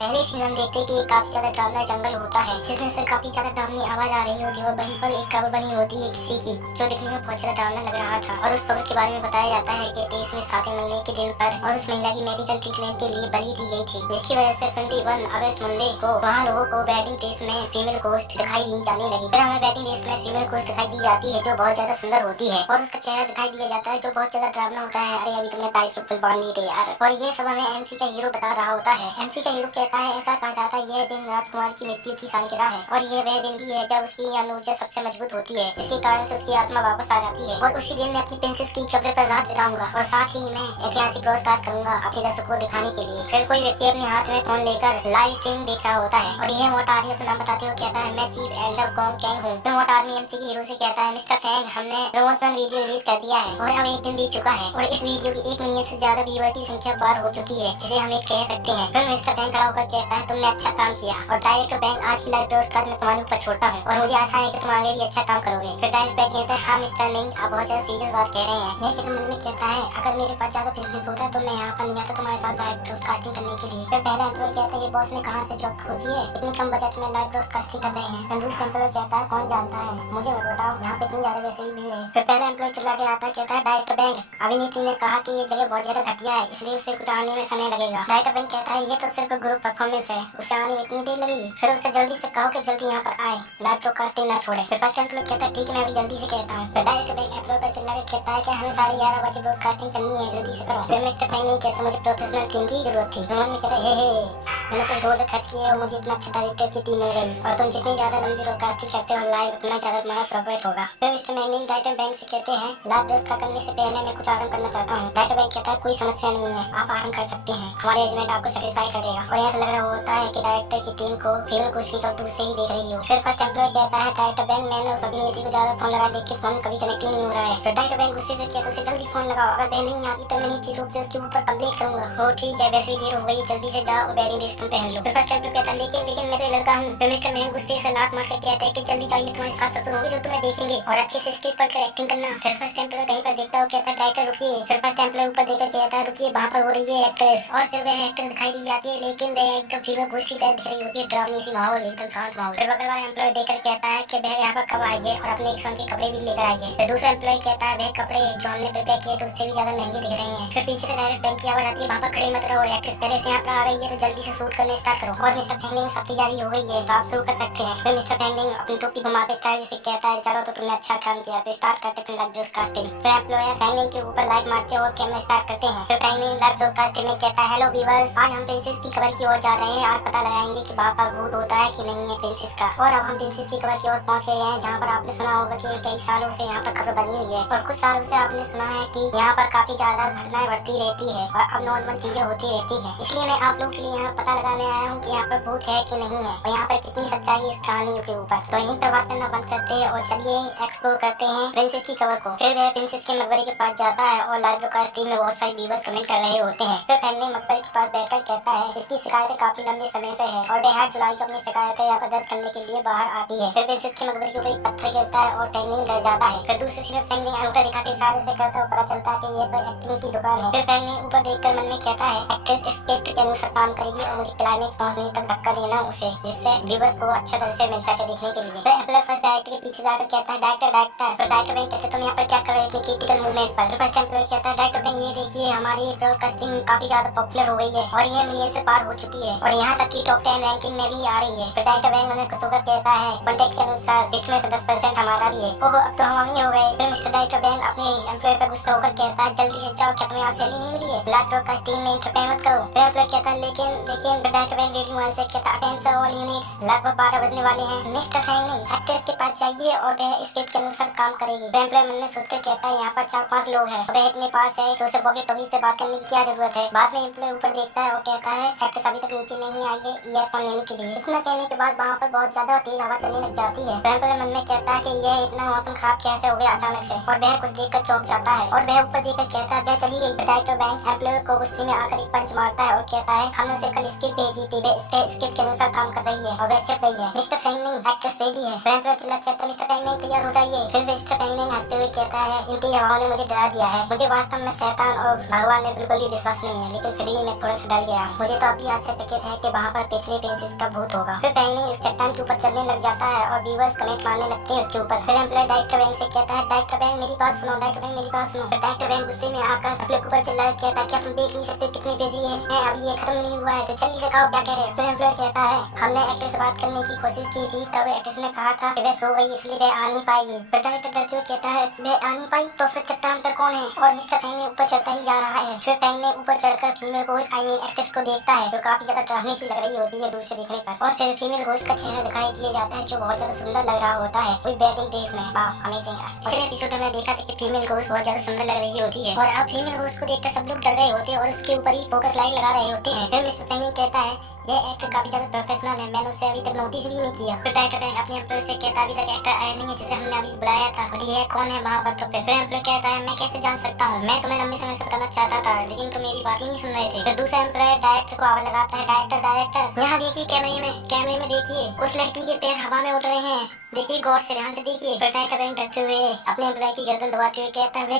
पहले सीन हम देखते हैं कि एक काफी ज्यादा डरावना जंगल होता है जिसमें से काफी ज्यादा डरावनी आवाज आ रही होती है और वहीं पर एक कब्र बनी होती है किसी की जो दिखने में बहुत ज्यादा डरावना लग रहा था। और उस कब्र के बारे में बताया जाता है कि 23वें 7वें महीने के दिन पर और उस महिला की मेडिकल ट्रीटमेंट के लिए बलि दी गई थी, जिसकी वजह से 21 अगस्त मंडे को वहाँ लोगों को वेडिंग ड्रेस में फीमेल गोस्ट दिखाई दी जाने लगी। फिर हमें वेडिंग ड्रेस में फीमेल गोस्ट दिखाई दी जाती है जो बहुत ज्यादा सुंदर होती है और उसका चेहरा दिखाई दिया जाता है जो बहुत ज्यादा डरावना होता है। अरे अभी तुमने टाइट चप्पल बांध दी थे यार। और ये सब हमें एमसी का हीरो बता रहा होता है। एमसी का हीरो कहता है ऐसा कहा जाता है यह दिन राजकुमार की मृत्यु की सालगिरह है और ये वह दिन भी है जब उसकी ऊर्जा सबसे मजबूत होती है, जिसके कारण से उसकी आत्मा वापस आ जाती है। और उसी दिन मैं अपनी प्रिंसेस की कब्र पर रात बिताऊंगा और साथ ही मैं ऐतिहासिक ब्रॉडकास्ट करूंगा अपने दर्शकों को दिखाने के लिए। फिर कोई व्यक्ति अपने हाथ में फोन लेकर लाइव स्ट्रीम देख रहा होता है और यह मोटा आदमी अपना नाम बताते हुए कहता है मैं चीफ एल्डर गोंग कैंग हूँ। फिर मोटा आदमी एमसी के हीरो से कहता है मिस्टर फैंग हमने प्रमोशनल वीडियो रिलीज कर दिया है और अब एक दिन बीत चुका है और इस वीडियो की 1 मिलियन से ज्यादा व्यूअर की संख्या पार हो चुकी है, जिसे हम एक कह सकते हैं। फिर मिस्टर फैंग खड़ा होकर कहता है तुमने अच्छा काम किया और डायरेक्टर बैंक आज की लाइव ब्रॉडकास्ट में तुम्हारे ऊपर छोड़ता हूँ और मुझे आशा है कि तुम आगे भी अच्छा काम करोगे। फिर डायरेक्टर बैंक कहता है हाँ मिस्टर लिंग आप बहुत ज्यादा सीरियस बात कह रहे हैं। यह कहकर मन में कहता है अगर मेरे पास ज्यादा बिजनेस होता तो मैं यहाँ पर नहीं आता तुम्हारे साथ लाइव ब्रॉडकास्टिंग करने के लिए। फिर पहला एम्प्लॉय कहता है ये बॉस ने कहाँ से जॉब खोजी है, इतनी कम बजट में लाइव ब्रॉडकास्टिंग कर रहे हैं। फिर दूसरा एम्प्लॉय कहता है कौन जानता है मुझे मत बताओ, यहाँ पे इतनी ज्यादा वैसे ही भीड़ है। फिर पहला एम्प्लॉय चिल्ला के आता है कहता है डायरेक्टर बैंक अभिनेत्री ने कहा कि ये जगह बहुत ज्यादा घटिया है इसलिए उसे कुछ आने में समय लगेगा। डायरेक्टर बैंक कहता है ये तो सिर्फ ग्रुप परफॉर्मेंस है, उसे आने में इतनी देर लगेगी। फिर उसे जल्दी से कहो कि जल्दी यहाँ पर आए, लाइव ब्रॉडकास्टिंग ना छोड़े। फिर फर्स्ट एम्प्लॉय कहता है ठीक है मैं अभी जल्दी से कहता हूँ। फिर डायरेक्टर बैंक एम्प्लॉय पर चिल्ला के कहता है कि हमें 11:30 बजे ब्रॉडकास्टिंग करनी है, जल्दी से करो। फिर मिस्टर बैंक ने कहता मुझे प्रोफेशनल टीम की जरूरत थी। उन्होंने में कहता हे मैंने कुछ रोज खर्च किए और मुझे इतना अच्छा डायरेक्टर की टीम मिल गई और तुम जितनी ज्यादा लंबी ब्रॉडकास्टिंग करते हो लाइव उतना ज्यादा तुम्हारा प्रॉफिट होगा। फिर मिस्टर मैंग डायरेक्टर बैंक से कहते हैं लाइव ब्रॉडकास्ट करने से पहले मैं कुछ आराम करना चाहता हूँ। डायरेक्टर बैंक कहता है कोई समस्या नहीं है, आप आराम कर सकते हैं, हमारे एजेंट आपको सेटिस्फाई कर देगा। और ऐसा लग रहा होता है कि डायरेक्टर की टीम को फीमेल कुर्सी को दूर से ही देख रही हो। फिर फर्स्ट एम्प्लॉय कहता है डायरेक्टर बैंक मैंने उस अभिनेत्री को ज्यादा फोन लगा लेकिन फोन कभी कनेक्ट ही नहीं हो रहा है। फिर डायरेक्टर बैंक गुस्से से कहता है उसे जल्दी फोन लगाओ, अगर वह नहीं आती तो मैं निश्चित रूप से उसके ऊपर कंप्लेंट करूंगा। वो ठीक है वैसे भी देर हो गई, जल्दी से जाओ वेडिंग ड्रेस तुम पहन लो। फिर फर्स्ट एम्प्लॉय कहता है लेकिन मैं तो लड़का हूँ। फिर मिस्टर मैंग गुस्से से लात मार कर कहता है कि जल्दी जाइए तुम्हारे सास ससुर होंगे जो तुम्हें देखेंगे और अच्छे से स्क्रिप्ट पढ़कर एक्टिंग करना। फिर फर्स्ट एम्प्लॉय कहीं पर देखता है कहता है डायरेक्टर रुकिए। फिर फर्स्ट एम्प्लॉय ऊपर देखकर कहता है रुकिए वहाँ पर हो रही है एक्ट्रेस और फिर वह एक्ट्रेस दिखाई दी जाती है लेकिन वह एकदम फीमेल घुस की तरह दिख रही होती है, डरावनी सी माहौल एकदम शांत माहौल। फिर बगल वाला एम्प्लॉय देखकर कहता है कि वह यहाँ पर कब आई है और अपने एक के कपड़े भी लेकर आई है। फिर दूसरा एम्प्लॉय कहता है वह कपड़े जो हमने प्रिपेयर किए तो उससे भी ज्यादा महंगे दिख रहे हैं। फिर पीछे से डायरेक्ट बैंक की आवाज आती है वहाँ पर खड़े मत रहो, एक्ट्रेस पहले से यहाँ पर आ रही है तो जल्दी से शूट करने स्टार्ट करो। और मिस्टर फैंग सबकी जारी हो गई है तो आप शुरू कर सकते हैं। फिर मिस्टर फैंग अपनी टोपी घुमा के स्टाइल से कहता है चलो तो तुमने अच्छा काम किया तो स्टार्ट करते हैं लाइव ब्रॉडकास्टिंग। फिर एम्प्लॉय फैंग के ऊपर लाइट मारते हैं और कैमरा स्टार्ट करते हैं। फिर फैंग लाइव ब्रॉडकास्टिंग में कहता है हेलो व्यूअर्स आज हम प्रिंसेस की कबर की ओर जा रहे हैं, आज पता लगाएंगे कि वहाँ पर भूत होता है कि नहीं है प्रिंसेस का। और अब हम प्रिंसेस की कबर की ओर पहुँच गए हैं जहाँ पर आपने सुना होगा कि कई सालों से यहाँ पर खबर बनी हुई है और कुछ सालों से आपने सुना है कि यहाँ पर काफी ज्यादा घटनाएं बढ़ती रहती है और अब नॉर्मल चीजें होती रहती है। इसलिए मैं आप लोगों के लिए यहाँ पता लगाने आया हूँ कि यहाँ पर भूत है कि नहीं है और यहाँ पर कितनी सच्चाई है इस कहानियों के ऊपर। तो यहीं पर बात करना बंद करते हैं और चलिए एक्सप्लोर करते हैं प्रिंसेस की कबर को। फिर वह प्रिंसेस के मकबरे के पास जाता है और लाइव ब्रॉडकास्टिंग में बहुत सारे व्यूअर्स कमेंट कर रहे होते हैं। फिर फैंग मकबरे के पास बैठकर कहता है इसकी शिकायतें काफी लंबे समय से है और वह हर जुलाई को अपनी शिकायतें यहाँ पर दर्ज करने के लिए बाहर आती है। फिर प्रिंसेस के मकबरे के ऊपर एक पत्थर गिरता है और फैंग डर जाता है। फिर दूसरी तरफ फैंग अंगूठा दिखा के इशारे से कहता है पता चलता है कि ये तो एक्टिंग की दुकान है। फिर फैंग ऊपर देखकर मन में कहता है एक्ट्रेस स्क्रिप्ट के अनुसार काम करेगी और मुझे क्लाइमेक्स पहुंचने तक धक्का देना उसे, जिससे व्यूअर्स को अच्छा तरह से मिल सके देखने के लिए। फिर एम्प्लॉय फर्स्ट डायरेक्टर के पीछे जाकर कहता है डायरेक्टर। तो डायरेक्टर बैंक कहते तुम यहाँ पर क्या कर रहे हो इतनी क्रिटिकल मूवमेंट पर। तो फर्स्ट एम्प्लॉय कहता है डायरेक्टर बैंक ये देखिए हमारी ब्रॉडकास्टिंग काफी ज्यादा पॉपुलर हो गई है और ये मिलियन से पार हो चुकी है और यहाँ तक की टॉप 10 रैंकिंग में भी आ रही है। फिर डायरेक्टर बैंक हमें खुश होकर कहता है कॉन्टेक्ट के अनुसार इसमें से 10% हमारा भी है। ओह अब तो हम ही हो गए। फिर मिस्टर डायरेक्टर बैंक अपने एम्प्लॉय पर गुस्सा होकर कहता है जल्दी से जाओ, क्या तुम्हें यहाँ सैलरी नहीं मिली है, लाइव ब्रॉडकास्टिंग में इंटरफेयर मत करो। फिर एम्प्लॉय कहता है लेकिन डायरेक्टर बैंक रेडियो वन से कहता है अटेंशन ऑल यूनिट्स लगभग 12 बजने वाले हैं, मिस्टर फैंग एक्ट्रेस के पास जाइए और वह स्क्रिप्ट के अनुसार काम करेगी। फिर एम्प्लॉय मन में सोचकर कहता है यहाँ पर 4-5 लोग हैं, वह इतने पास है तो उसे वॉकी टॉकी से बात करने की क्या जरूरत है। बाद में एम्प्लॉय ऊपर देखता है और कहता है एक्ट्रेस अभी तक नीचे नहीं आई है ईयरफोन लेने के लिए। इतना कहने के बाद वहाँ पर बहुत ज्यादा तेज हवा चलने लग जाती है। एम्प्लॉय मन में कहता है कि यह इतना मौसम खराब कैसे हो गया अचानक से और वह कुछ देखकर चौंक जाता है और वह ऊपर देखकर कहता है वह चली गई। डायरेक्टर बैंक एम्प्लॉय को गुस्से में आकर एक पंच मारता है और कहता है हमने उसे कल स्क्रिप्ट भेजी थी, वह स्क्रिप्ट के अनुसार काम कर रही है और वह चुप गई है। मिस्टर फैंग एक्ट्रेस रेडी है। एम्प्लॉय चिल्ला कहता है मिस्टर फैंग तैयार हो जाइए। फिर मिस्टर फैंग हंसते हुए कहता है इन हवाओं ने मुझे डरा दिया है, मुझे वास्तव में शैतान और भगवान में बिल्कुल भी विश्वास नहीं है लेकिन फिर भी मैं थोड़ा सा डर गया। मुझे तो अभी आज आश्चर्यचकित है कि वहाँ पर पिछले प्रिंसेस का भूत होगा। फिर पेंगुइन उस चट्टान के ऊपर चलने लग जाता है और व्यूअर्स कमेंट मारने लगते हैं उसके ऊपर। फिर एम्प्लॉय डायरेक्टर बैंक से कहता है, डायरेक्टर बैंक मेरी बात सुनो, डायरेक्टर बैंक मेरी बात सुनो। डायरेक्टर बैंक गुस्से में आकर अपने ऊपर चिल्ला कहता है, क्या तुम देख नहीं सकते कितने बिजी है, अभी ये खत्म नहीं हुआ है, तो जल्दी से कहो क्या कह रहे हो। फिर एम्प्लॉय कहता है, हमने एक्टर से बात करने की कोशिश की थी, तब एक्ट्रेस ने कहा था कि वह सो गई इसलिए वह आ नहीं पाएगी। फिर डायरेक्टर डरते हुए कहता है, वह आ नहीं पाई तो फिर चट्टान पर कौन है, और मिस्टर पेंग ने ऊपर चढ़ता ही जा रहा है। फिर पेंग ने ऊपर चढ़कर फीमेल घोस्ट एक्ट्रेस को देखता है जो काफी ज्यादा डरावनी सी लग रही होती है दूर से देखने पर। और फिर फीमेल घोस्ट का चेहरा दिखाई दिया जाता है जो बहुत ज्यादा सुंदर लग रहा होता है कोई बैटिंग ड्रेस में। वाह अमेजिंग। पिछले एपिसोड में देखा था कि फीमेल घोस्ट बहुत ज्यादा सुंदर लग रही होती है और अब फीमेल घोस्ट को देखकर सब लोग डर गए होते हैं और उसके ऊपर ही फोकस लाइट लगा रहे होते हैं। फिर मिस्टर पेंग कहता है, ये एक्टर काफी ज्यादा प्रोफेशनल है, मैंने उसे अभी तक नोटिस भी नहीं किया। फिर डायरेक्टर बैंक अपने एम्प्लॉय से कहता है, अभी तक एक्टर आया नहीं है जिसे हमने अभी बुलाया था, और ये कौन है वहाँ पर। तो फिर एम्प्लॉय कहता है, मैं कैसे जान सकता हूँ, मैं तुम्हें लंबे समय से बताना चाहता था लेकिन तुम मेरी बात ही नहीं सुन रहे थे। फिर दूसरा एम्प्लॉय डायरेक्टर को आवाज लगाता है, डायरेक्टर यहाँ देखिए, कैमरे में देखिए, उस लड़की के पैर हवा में उड़ रहे हैं, देखिए गौर से ध्यान से देखिए। फिर डायरेक्टर बैंक डरते हुए अपने एम्प्लॉय की गर्दन दबाते हुए कहता है,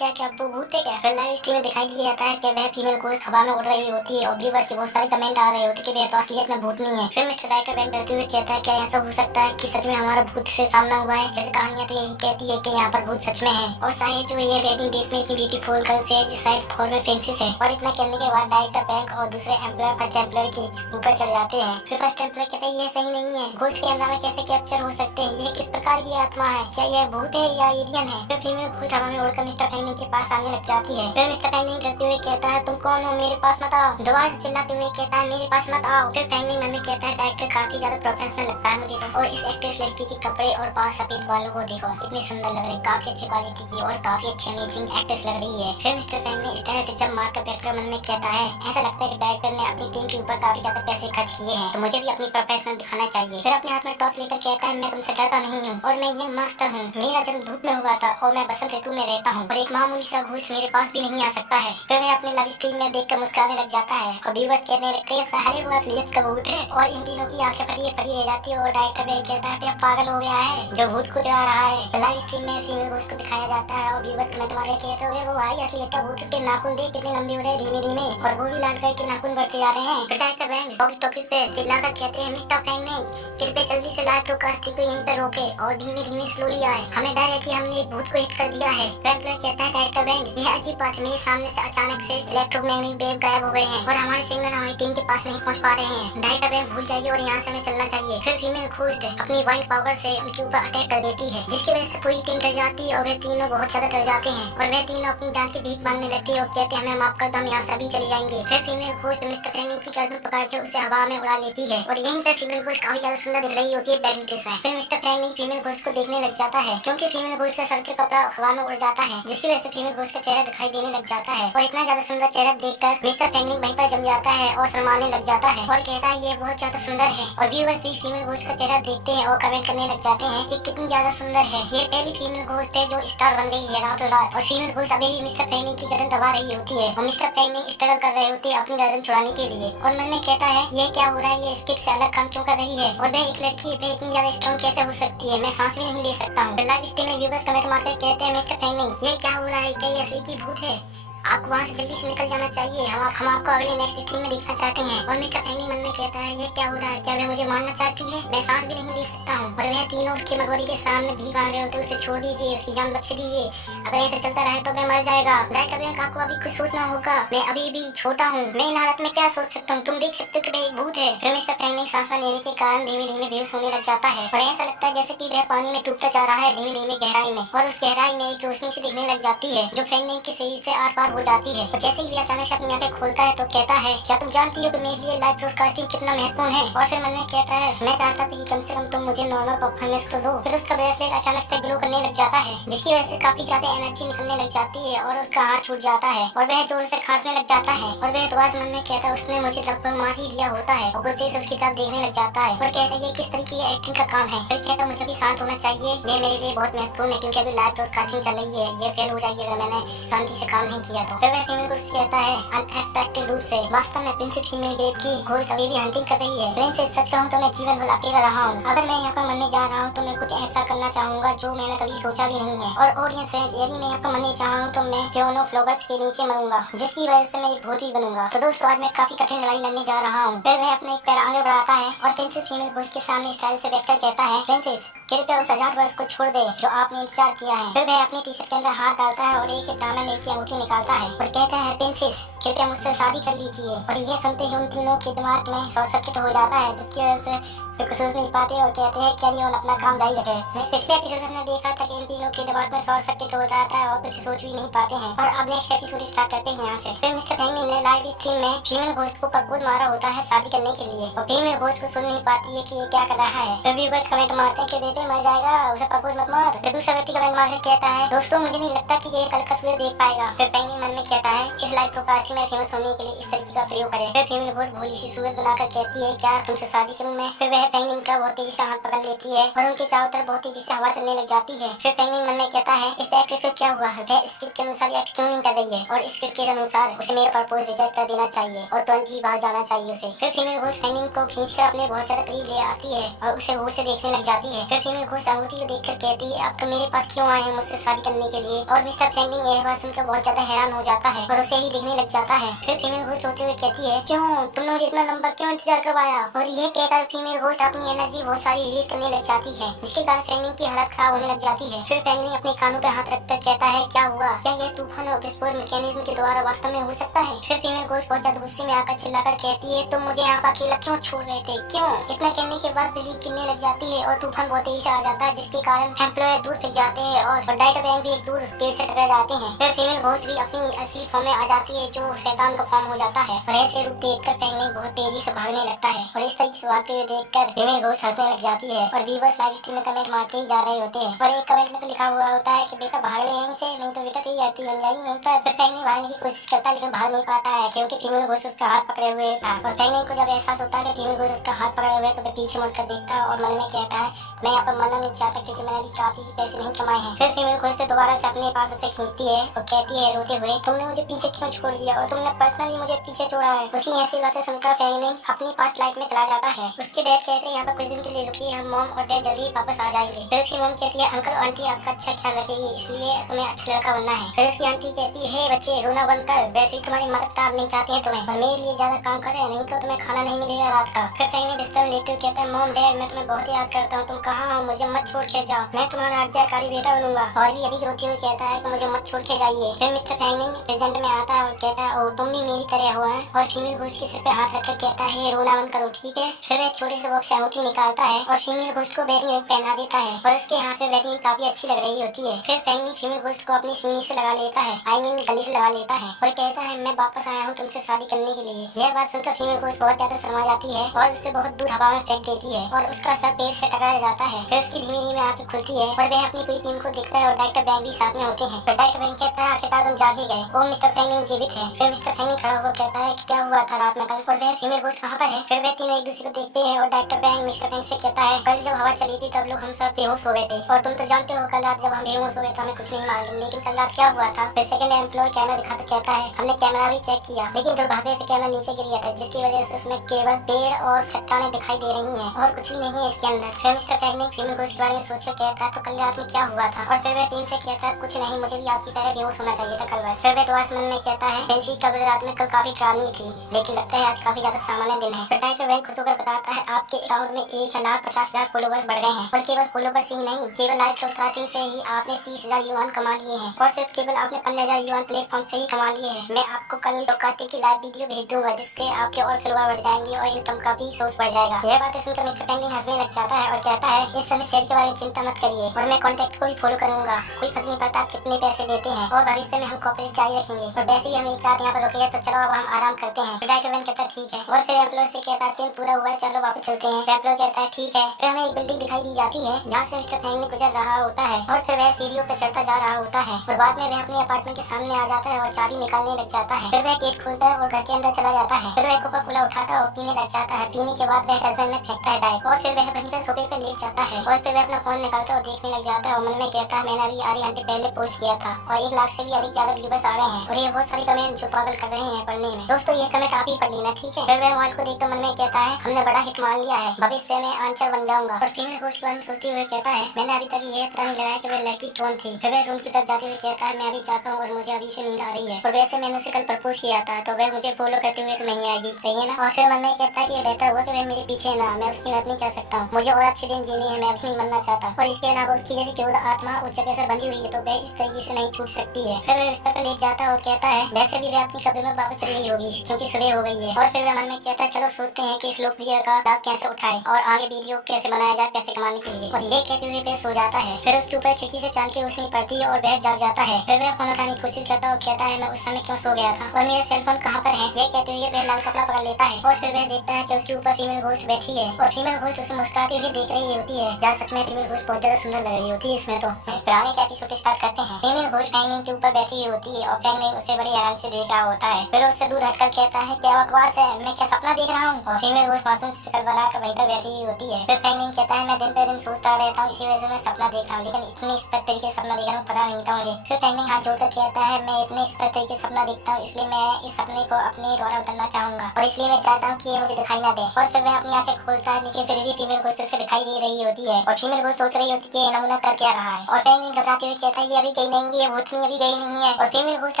क्या वो भूत है क्या। फिर लाइव स्ट्रीम में दिखाई दिया जाता है कि वह फीमेल घोस्ट हवा में उड़ रही होती है और व्यूअर्स के बहुत सारे कमेंट आ रहे होते हैं कि वह तो असलियत में भूत नहीं है। फिर मिस्टर डायरेक्टर बैंक डरते हुए कहता है, क्या ऐसा हो सकता है कि सच में हमारा भूत से सामना हुआ है। वैसे कहानियां तो यही कहती है कि यहाँ पर भूत सच में है और शायद जो ये वेडिंग ड्रेस में इतनी ब्यूटीफुल गर्ल्स है जो शायद फॉरनर प्रिंसेस है। और इतना कहने के बाद डायरेक्टर बैंक और दूसरे एम्प्लॉय फर्स्ट एम्प्लॉय के ऊपर चढ़ जाते हैं। फिर फर्स्ट एम्प्लॉय कहता है, ये सही नहीं है, घोस्ट कैमरा में कैसे कैप्चर हो सकते हैं, ये किस प्रकार की आत्मा है, क्या यह भूत है या एलियन है। फिर फीमेल घोस्ट हवा में उड़कर मिस्टर पेंगुइन के पास आने लग जाती है। फिर मिस्टर पेंगुइन डरते हुए कहता है, तुम कौन हो, मेरे पास मत आओ। दोबारा से चिल्लाते हुए कहता है, मेरे पास मत आओ। फिर पेंगुइन मन में कहता है, डायरेक्टर काफी ज्यादा प्रोफेशनल लगता है मुझे तो, और इस एक्ट्रेस लड़की के कपड़े और बाल सफेद बालों को देखो कितनी सुंदर लग रही, काफी अच्छी क्वालिटी की और काफी अच्छी अमेजिंग एक्ट्रेस लग रही है। फिर मिस्टर पेंगुइन इस तरह से जब मार कर बैठकर मन में कहता है, ऐसा लगता है कि डायरेक्टर ने अपनी टीम के ऊपर काफी ज्यादा पैसे खर्च किए हैं, तो मुझे भी अपनी प्रोफेशनल दिखाना चाहिए। फिर अपने हाथ में टॉर्च लेकर कहता है, मैं तुमसे डरता नहीं हूँ और मैं यंग मास्टर हूँ, मेरा जन्म धूप में हुआ था और मैं बसंत ऋतु में रहता हूँ और एक मामूली सा घोस्ट मेरे पास भी नहीं आ सकता है। फिर मैं अपने लव स्ट्रीम में देखकर मुस्कुराने लग जाता है और व्यूअर्स कहने लगते हैं, सारे वो असलियत का भूत है, और इन तीनों की आंखें फटी रह जाती है और डायरेक्टर बैंक कहता है, अब पागल हो गया है जो भूत को जला रहा है। लाइव स्ट्रीम में फीमेल घोस्ट को दिखाया जाता है और व्यूअर्स कमेंट वाले कहते हुए, वो भाई असलियत का भूत, उसके नाखून देख कितने लंबे हो रहे हैं धीमे और वो भी लाल कलर के नाखून बढ़ते जा रहे हैं। फिर डायरेक्टर बैंक वॉकी टॉकीज पे चिल्लाकर कहते हैं, मिस्टर पेंगुइन कृपया जल्दी से लाइव ब्रॉडकास्टिंग को यहीं पर रोके और धीमे स्लोली आए, हमें डर है कि हमने एक भूत को हिट कर दिया है। एम्प्लॉय कहता है, डायरेक्टर बैंक यह अजीब बात है, मेरे सामने से अचानक से इलेक्ट्रोमैग्नेटिक वेव गायब हो गए हैं और हमारे सिग्नल हमारी टीम के पास नहीं पहुंच पा रहे हैं। डायरेक्टर बैंक भूल जाइए और यहाँ से हमें चलना चाहिए। फिर फीमेल घोस्ट अपनी वाइल्ड पावर से उनके ऊपर अटैक कर देती है जिसकी वजह से पूरी टीम डर जाती है और वे तीनों बहुत ज्यादा डर जाते हैं और वे तीनों अपनी जान की भीख मांगने लगते हैं और कहते हैं, हमें माफ कर दो, हम यहाँ से अभी चले जाएंगे। फिर फीमेल घोस्ट मिस्टर पेंगुइन की गर्दन पकड़ के उसे हवा में उड़ा लेती है और यहीं पर फीमेल घोस्ट काफी ज्यादा सुंदर दिख रही होती है बैटिंग ड्रेस में। फिर मिस्टर पेंगुइन फीमेल घोस्ट को देखने लग जाता है क्योंकि फीमेल घोस्ट का सर के कपड़ा हवा में उड़ जाता है जिसकी वजह से फीमेल घोस्ट का चेहरा दिखाई देने लग जाता है और इतना ज्यादा सुंदर चेहरा देखकर मिस्टर पेंगुइन वहीं पर जम जाता है और शर्माने लग जाता है और कहता है, ये बहुत ज्यादा सुंदर है। और व्यूअर्स भी फीमेल घोस्ट का चेहरा देखते हैं और कमेंट करने लग जाते हैं कि कितनी ज्यादा सुंदर है, ये पहली फीमेल घोस्ट है जो स्टार बन गई है रातों रात। और फीमेल घोस्ट अभी भी मिस्टर पेंगुइन की गर्दन दबा रही होती है और मिस्टर पेंगुइन स्ट्रगल कर रहे होते हैं अपनी गर्दन छुड़ाने के लिए और मन में कहता है, ये क्या हो रहा है, ये स्किप से अलग काम क्यों कर रही है और वह एक लड़की पे इतनी ज्यादा स्ट्रॉन्ग कैसे हो सकती है, मैं सांस भी नहीं ले सकता हूँ। लाइव स्ट्रीम में व्यूअर्स कमेंट मारकर कहते हैं, मिस्टर पेंगुइन ये क्या हो रहा है, क्या ये असली की भूत है, आपको वहाँ से जल्दी से निकल जाना चाहिए, हम आपको अगले नेक्स्ट स्ट्रीम में देखना चाहते हैं। और मिस्टर पेंगुइन मन में कहता है, ये क्या हो रहा है, क्या वह मुझे मारना चाहती है, मैं सांस भी नहीं ले सकता हूँ। और वह तीनों उसके मगोरी के सामने भीख मांग रहे होते, उसे छोड़ दीजिए, उसकी जान बख्श दीजिए, अगर ऐसे चलता रहे तो मैं मर जाएगा। डायरेक्टर बैंक आपको अभी कुछ सोचना होगा, मैं अभी भी छोटा हूँ, मैं इन हालत में क्या सोच सकता हूँ, तुम देख सकते हो कि वह एक भूत है। फिर मिस्टर पेंगुइन सांस न लेने के कारण धीमे बेहोश होने लग जाता है और ऐसा लगता है जैसे कि वह पानी में डूबता जा रहा है धीमे गहराई में और उस गहराई में एक रोशनी सी दिखने लग जाती है जो पेंगुइन के शरीर से आर पार हो जाती है। जैसे ही अचानक से अपनी आंखें खोलता है तो कहता है, क्या तुम जानती हो कि मेरे लिए लाइव ब्रॉडकास्टिंग कितना महत्वपूर्ण है। और फिर मन में कहता है, मैं चाहता था कि कम से कम तुम मुझे नॉर्मल परफॉर्मेंस तो दो। फिर उसका ब्रेसलेट अचानक से ग्लो करने लग जाता है जिसकी वजह से काफी ज्यादा एनर्जी निकलने लग जाती है और उसका हाथ छूट जाता है और वह जोर से खांसने लग जाता है और वह दुआ से मन में कहता है, उसने मुझे लगभग मार ही दिया होता है और गुस्से से उसकी तरफ देखने लग जाता है और कहता है, ये किस तरीके की एक्टिंग का काम है। फिर कहता है, मुझे भी शांत होना चाहिए, ये मेरे लिए बहुत महत्वपूर्ण है क्योंकि अभी लाइव ब्रॉडकास्टिंग चल रही है, ये फेल हो जाएगी अगर मैंने शांति से काम नहीं किया है तो। फिर वह फीमेल घोस्ट कहता है अनएक्सपेक्टेड रूप से वास्तव में प्रिंसेस फीमेल ग्रेड की घोस्ट अभी भी हंटिंग कर रही है। प्रिंसेस सच कहूँ तो मैं जीवन भर अकेला रहा हूँ। अगर मैं यहाँ पर मरने जा रहा हूँ तो मैं कुछ ऐसा करना चाहूंगा जो मैंने कभी सोचा भी नहीं है। और ऑडियंस फ्रेंड्स, यदि मैं यहाँ पर मरने जा रहा हूँ तो मैं पियोनो फ्लावर्स के नीचे मरूंगा, जिसकी वजह से मैं एक भूत भी बनूंगा। तो दोस्तों आज मैं काफी कठिन लड़ाई लड़ने जा रहा हूँ। फिर वह अपने एक पैर आगे बढ़ाता है और प्रिंसेस फीमेल घोस्ट के सामने स्टाइल से बैठकर कहता है, प्रिंसेस कृपया उस 1000 वर्ष को छोड़ दे जो आपने इंतजार किया है। फिर वह अपनी टी शर्ट के अंदर हाथ डालता है और एक डायमंड की अंगूठी निकालता है और कहता है, प्रिंसेस कृपया मुझसे शादी कर लीजिए। और यह सुनते ही उन तीनों के दिमाग में शॉर्ट सर्किट हो जाता है, जिसकी वजह से वे कुछ सोच नहीं पाते और कहते हैं कैरी ऑन अपना काम जारी रखे। पिछले एपिसोड में हमने देखा था कि इन तीनों के दिमाग में शॉर्ट सर्किट हो जाता है और कुछ सोच भी नहीं पाते हैं। और अब नेक्स्ट एपिसोड स्टार्ट करते हैं यहाँ से। फिर मिस्टर फैंग ने लाइव स्ट्रीम में फीमेल घोस्ट को प्रपोज मारा होता है शादी करने के लिए और फीमेल घोस्ट को सुन नहीं पाती है कि ये क्या कर रहा है। फिर व्यूअर्स कमेंट मारते हैं कि बेटे मर जाएगा, उसे प्रपोज मत मार। फिर दूसरा व्यक्ति कमेंट मारकर कहता है, दोस्तों मुझे नहीं लगता कि ये कल का सूर्य देख पाएगा। फिर फैंग मन में कहता है, इस लाइव प्रोडकास्ट में फेमस होने के लिए इस तरीके का प्रयोग करें। फिर फीमेल घोस्ट भोली सी सूरज बनाकर कहती है, क्या तुमसे शादी करूं मैं। फिर वह पेंगुइन का बहुत तेजी से हाथ पकड़ लेती है और उनके चारों तरफ बहुत तेजी से हवा चलने लग जाती है। फिर पेंगुइन मन में कहता है, इस एक्ट्रेस को क्या हुआ है, वह स्क्रिप्ट के अनुसार एक्ट क्यों नहीं कर रही है और स्क्रिप्ट के अनुसार उसे मेरा प्रपोज रिजेक्ट कर देना चाहिए और तुरंत ही बाहर जाना चाहिए उसे। फिर फीमेल घोस्ट पेंगुइन को खींचकर अपने बहुत ज्यादा करीब ले आती है और उसे गौर से देखने लग जाती है। फिर फीमेल घोस्ट अंगूठी को देखकर कहती है, आप तो मेरे पास क्यों आए हैं मुझसे शादी करने के लिए। और मिस्टर पेंगुइन यह बात सुनकर बहुत ज्यादा हैरान हो जाता है और उसे ही देखने लग जाता है। फिर फीमेल घोस्ट रोते हुए कहती है, क्यों तुमने मुझे इतना लंबा क्यों इंतजार करवाया। और ये कहकर फीमेल घोस्ट अपनी एनर्जी बहुत सारी रिलीज करने लग जाती है, जिसके कारण पेंगुइन की हालत खराब होने लग जाती है। फिर पेंगुइन अपने कानों पे हाथ रखकर कहता है, क्या हुआ, क्या यह तूफान और विस्फोट मैकेनिज्म के द्वारा वास्तव में हो सकता है। फिर फीमेल घोस्ट बहुत ज्यादा गुस्से में आकर चिल्लाकर कहती है, तुम मुझे यहाँ पर अकेला क्यों छोड़ रहे थे, क्यों। इतना कहने के बाद बिजली गिरने लग जाती है और तूफान बहुत तेजी से आ जाता है, जिसके कारण एम्प्लॉय दूर फेंक जाते हैं और डाइटर बैंक भी एक दूर पेड़ से टकरा जाते हैं। फिर फीमेल घोस्ट भी अपनी असली फॉर्म में आ जाती है जो शैतान का फॉर्म हो जाता है और ऐसे रूप देखकर पेंगुइन बहुत तेजी से भागने लगता है और इस तरीके से भागते हुए देखकर फीमेल घोस्ट हंसने लग जाती है और व्यूअर्स लाइव स्ट्रीम में कमेंट मारते ही जा रहे होते हैं। और एक कमेंट में तो लिखा हुआ होता है कि बेटा भाग ले यहीं से, नहीं तो बेटा तेरी आती बन जाएगी यहीं पर। फिर पेंगुइन भागने की कोशिश करता है लेकिन भाग नहीं पाता है क्योंकि फीमेल घोस्ट उसका हाथ पकड़े हुए था। और पेंगुइन को जब एहसास होता है कि फीमेल घोस्ट उसका हाथ पकड़े हुए तो वह पीछे मुड़कर देखता है और मन में कहता है, मैं यहाँ पर मरना नहीं चाहता क्योंकि मैंने अभी काफी पैसे नहीं कमाए हैं। फिर फीमेल घोस्ट दोबारा से अपने पास उसे खींचती है और कहती है रोते हुए, तुमने मुझे पीछे क्यों छोड़ दिया और तुमने पर्सनली मुझे पीछे छोड़ा है। उसकी ऐसी बातें सुनकर पेंगुइन अपनी पास्ट लाइफ में चला जाता है। उसके डैड कहते हैं, यहाँ पर कुछ दिन के लिए रुकिए, हम मॉम और डैड जल्दी वापस आ जाएंगे। फिर उसकी मॉम कहती है, अंकल और आंटी आपका अच्छा ख्याल रखेगी, इसलिए तुम्हें अच्छा लड़का बनना है। फिर उसकी आंटी कहती है, बच्चे रोना बंद कर, वैसे ही तुम्हारी मदद टाप नहीं चाहती है तुम्हें, और मेरे लिए ज्यादा काम करे नहीं तो तुम्हें खाना नहीं मिलेगा रात का। फिर पेंगुइन बिस्तर में लेटे हुए कहता है, मॉम डैड मैं तुम्हें बहुत याद करता हूँ, तुम कहाँ हो, मुझे मत छोड़ के जाओ, मैं तुम्हारा आज्ञाकारी बेटा बनूंगा। और भी अधिक रोते हुए कहता है कि मुझे मत छोड़ के जाइए। फिर मिस्टर पेंगुइन प्रेजेंट में आता है और कहता है, ओ तुम भी मेरी तरह हो हैं। और फीमेल घोस्ट के सिर पे हाथ रखकर कहता है, रोना बंद करो ठीक है। फिर वह छोटे से बॉक्स से अंगूठी निकालता है और फीमेल घोस्ट को वेडिंग रिंग पहना देता है और उसके हाथ में वेडिंग काफी अच्छी लग रही होती है। फिर पेंगुइन फीमेल घोस्ट को अपनी सीने से लगा लेता है, आई मीन गले से लगा लेता है और कहता है, मैं वापस आया हूँ तुमसे शादी करने के लिए। यह बात सुनकर फीमेल घोस्ट बहुत ज्यादा शर्मा जाती है और उसे बहुत दूर हवा में फेंक देती है और उसका सर पेड़ से टकरा जाता है। फिर उसकी धीमी धीमी आंखें खुलती है और वह अपनी पूरी टीम को देखता है और डायरेक्टर बैंक भी साथ में होते हैं। फिर डायरेक्टर बैंक कहता है, आखिरकार तुम जाग ही गए, वो मिस्टर पेंगुइन जीवित है। फिर मिस्टर पेंगुइन खड़ा होकर कहता है कि क्या हुआ था रात में कल, और वह फीमेल घोस्ट कहाँ पर है। फिर वे तीनों एक दूसरे को देखते हैं और डायरेक्टर बैंक मिस्टर बैंक से कहता है, कल जब हवा चली थी तब लोग हम सब बेहोश हो गए थे और तुम तो जानते हो कल रात जब हम बेहोश हो गए तो हमें कुछ नहीं मालूम, लेकिन कल रात क्या हुआ था। फिर सेकंड एम्प्लॉय कैमरा दिखाकर कहता है, हमने कैमरा भी चेक किया लेकिन दुर्भाग्य से कैमरा नीचे गिर गया था, जिसकी वजह से उसमें केवल पेड़ और चट्टानें दिखाई दे रही हैं और कुछ भी नहीं है इसके अंदर। फिर मिस्टर पेंगुइन फीमेल घोस्ट के बारे में सोचकर कहता है, तो कल रात में क्या हुआ था। और फिर वह टीम से कहता है, कुछ नहीं, मुझे भी आपकी तरह बेहोश होना चाहिए था कल रात। फिर वह दुआ से मन में कहता है, पेंसी कल रात में कल काफी डरावनी थी लेकिन लगता है आज काफी ज्यादा सामान्य दिन है। फिर डायरेक्टर बैंक खुश होकर बताता है, आपके अकाउंट में 1,50,000 फॉलोवर्स बढ़ गए हैं और केवल फॉलोवर्स ही नहीं, केवल लाइव ब्रॉडकास्टिंग से ही आपने 30,000 युआन कमा लिए हैं और सिर्फ केवल आपने 15,000 युआन प्लेटफॉर्म से ही कमा लिए हैं। मैं आपको कल ब्रॉडकास्टिंग की लाइव वीडियो भेज दूंगा जिससे आपके और फॉलोवर बढ़ जाएंगे और इनकम का भी सोर्स बढ़ जाएगा। यह बातें सुनकर मिस्टर पेंगुइन हंसने लग जाता है और कहता है, इस समय शेयर के बारे में चिंता मत करिए और मैं कॉन्टैक्ट को भी फॉलो करूंगा, कोई फर्क नहीं पड़ता आप कितने पैसे देते हैं और भविष्य में हम कॉर्पोरेट जारी रखेंगे और वैसे भी हम एक रात यहाँ पर रुके हैं, तो चलो अब हम आराम करते हैं। फिर डायरेक्टर वेन कहता है ठीक है, और फिर एम्प्लॉय से कहता है कि पूरा हुआ है, चलो वापस चलते हैं। एम्प्लॉय कहता है ठीक है। फिर हमें एक बिल्डिंग दिखाई दी जाती है जहाँ से मिस्टर फ्रैंकलिन गुजर रहा होता है, और फिर वह सीढ़ियों पे चढ़ता जा रहा होता है, और बाद में वह अपने अपार्टमेंट के सामने आ जाता है और चाबी निकालने लग जाता है। फिर वह गेट खोलता है और घर के अंदर चला जाता है। फिर वह कोका कोला उठाता है और पीने लग जाता है। पीने के बाद वह डस्टबिन में फेंकता है डाइप, और फिर वह वहीं पे सोफे पे लेट जाता है, और फिर वह अपना फोन निकालता है और देखने लग जाता है, और मन में कहता है मैंने अभी आधे घंटे पहले पोस्ट किया था और 1 लाख से भी अधिक ज्यादा व्यूअर्स आ गए हैं, और ये बहुत सारी कमेंट जो पागल कर रहे हैं पढ़ने में। दोस्तों ये कमेंट आप ही पढ़ लेना, ठीक है। फिर वह मोबाइल को देखकर मन में कहता है हमने बड़ा हिट मान लिया है, भविष्य में आंसर बन जाऊंगा। और फीमेल होस्ट के बारे में सोचते हुए कहता है मैंने अभी तक ये पता नहीं लगाया कि वह लड़की कौन थी। फिर वह रूम की तरफ जाते हुए कहता है मैं अभी जाता हूँ और मुझे अभी से नींद आ रही है, और वैसे मैंने उसे कल प्रपोज किया था, तो वह मुझे फॉलो करते हुए तो नहीं आएगी, सही है ना। और फिर मन में कहता है कि ये बेहतर हुआ कि वह मेरे पीछे ना, मैं उसकी मदद नहीं कर सकता हूँ, मुझे और अच्छे दिन जीने हैं, मैं अभी नहीं मरना चाहता। और इसके अलावा उसकी जैसी केवल आत्मा उस जगह से बंधी हुई है, तो वह इस तरीके से नहीं छूट सकती है। फिर वह बिस्तर पर लेट जाता है और कहता है वैसे भी वह अपनी कब्र में वापस चली गई होगी क्योंकि सुबह हो गई है। और फिर वह मन में कहता है चलो सोचते हैं कि इस लोकप्रिय का लाभ कैसे उठाए और आगे वीडियो कैसे बनाया जाए पैसे कमाने के लिए। और ये कहते हुए वह सो जाता है। फिर उसके ऊपर खिड़की से चांद की रोशनी पड़ती है और वह जाग जाता है। फिर वह फोन उठाने की कोशिश करता है और कहता है मैं उस समय क्यों सो गया था और मेरा सेलफोन कहाँ पर है। ये कहते हुए वह लाल कपड़ा पकड़ लेता है, और फिर वह देखता है कि उसके ऊपर फीमेल घोस्ट बैठी है, और फीमेल घोस्ट उसे मुस्कुराती हुई देख रही होती है। यार सच में फीमेल घोस्ट बहुत ज्यादा सुंदर लग रही होती है इसमें। तो फिर आगे का एपिसोड स्टार्ट करते हैं। फीमेल घोस्ट फ्रैंकलिन के ऊपर बैठी हुई होती है और फ्रैंकलिन उसे बड़ी आराम से देख रहा होता है। फिर उससे दूर हटकर कहता है क्या बकवास है, मैं क्या सपना देख रहा हूँ। और फीमेल घोस्ट मासूम सी शक्ल बनाकर वहीं पर बैठी हुई होती है। फिर फ्रैंकलिन कहता है मैं दिन पे दिन सोचता रहता हूँ, इसी वजह से मैं सपना देख रहा हूँ, लेकिन इतने स्पष्ट तरीके से सपना देख रहा हूँ पता नहीं था मुझे। फिर फ्रैंकलिन हाथ जोड़कर कहता है मैं इतने स्पष्ट तरीके से सपना देखता हूँ, इसलिए मैं इस सपने को अपने द्वारा बदलना चाहूंगा, और इसलिए मैं चाहता हूँ कि ये मुझे दिखाई ना दे। और फिर वह अपनी आंखें खोलता है, लेकिन फिर भी फीमेल घोस्ट उसे दिखाई दे रही होती है, और फीमेल घोस्ट सोच रही होती है कि ये नमूना कर क्या रहा है। और फ्रैंकलिन घबराते हुए कहता है ये अभी गई नहीं है, ये भूतनी अभी गई नहीं है। और फीमेल घोस्ट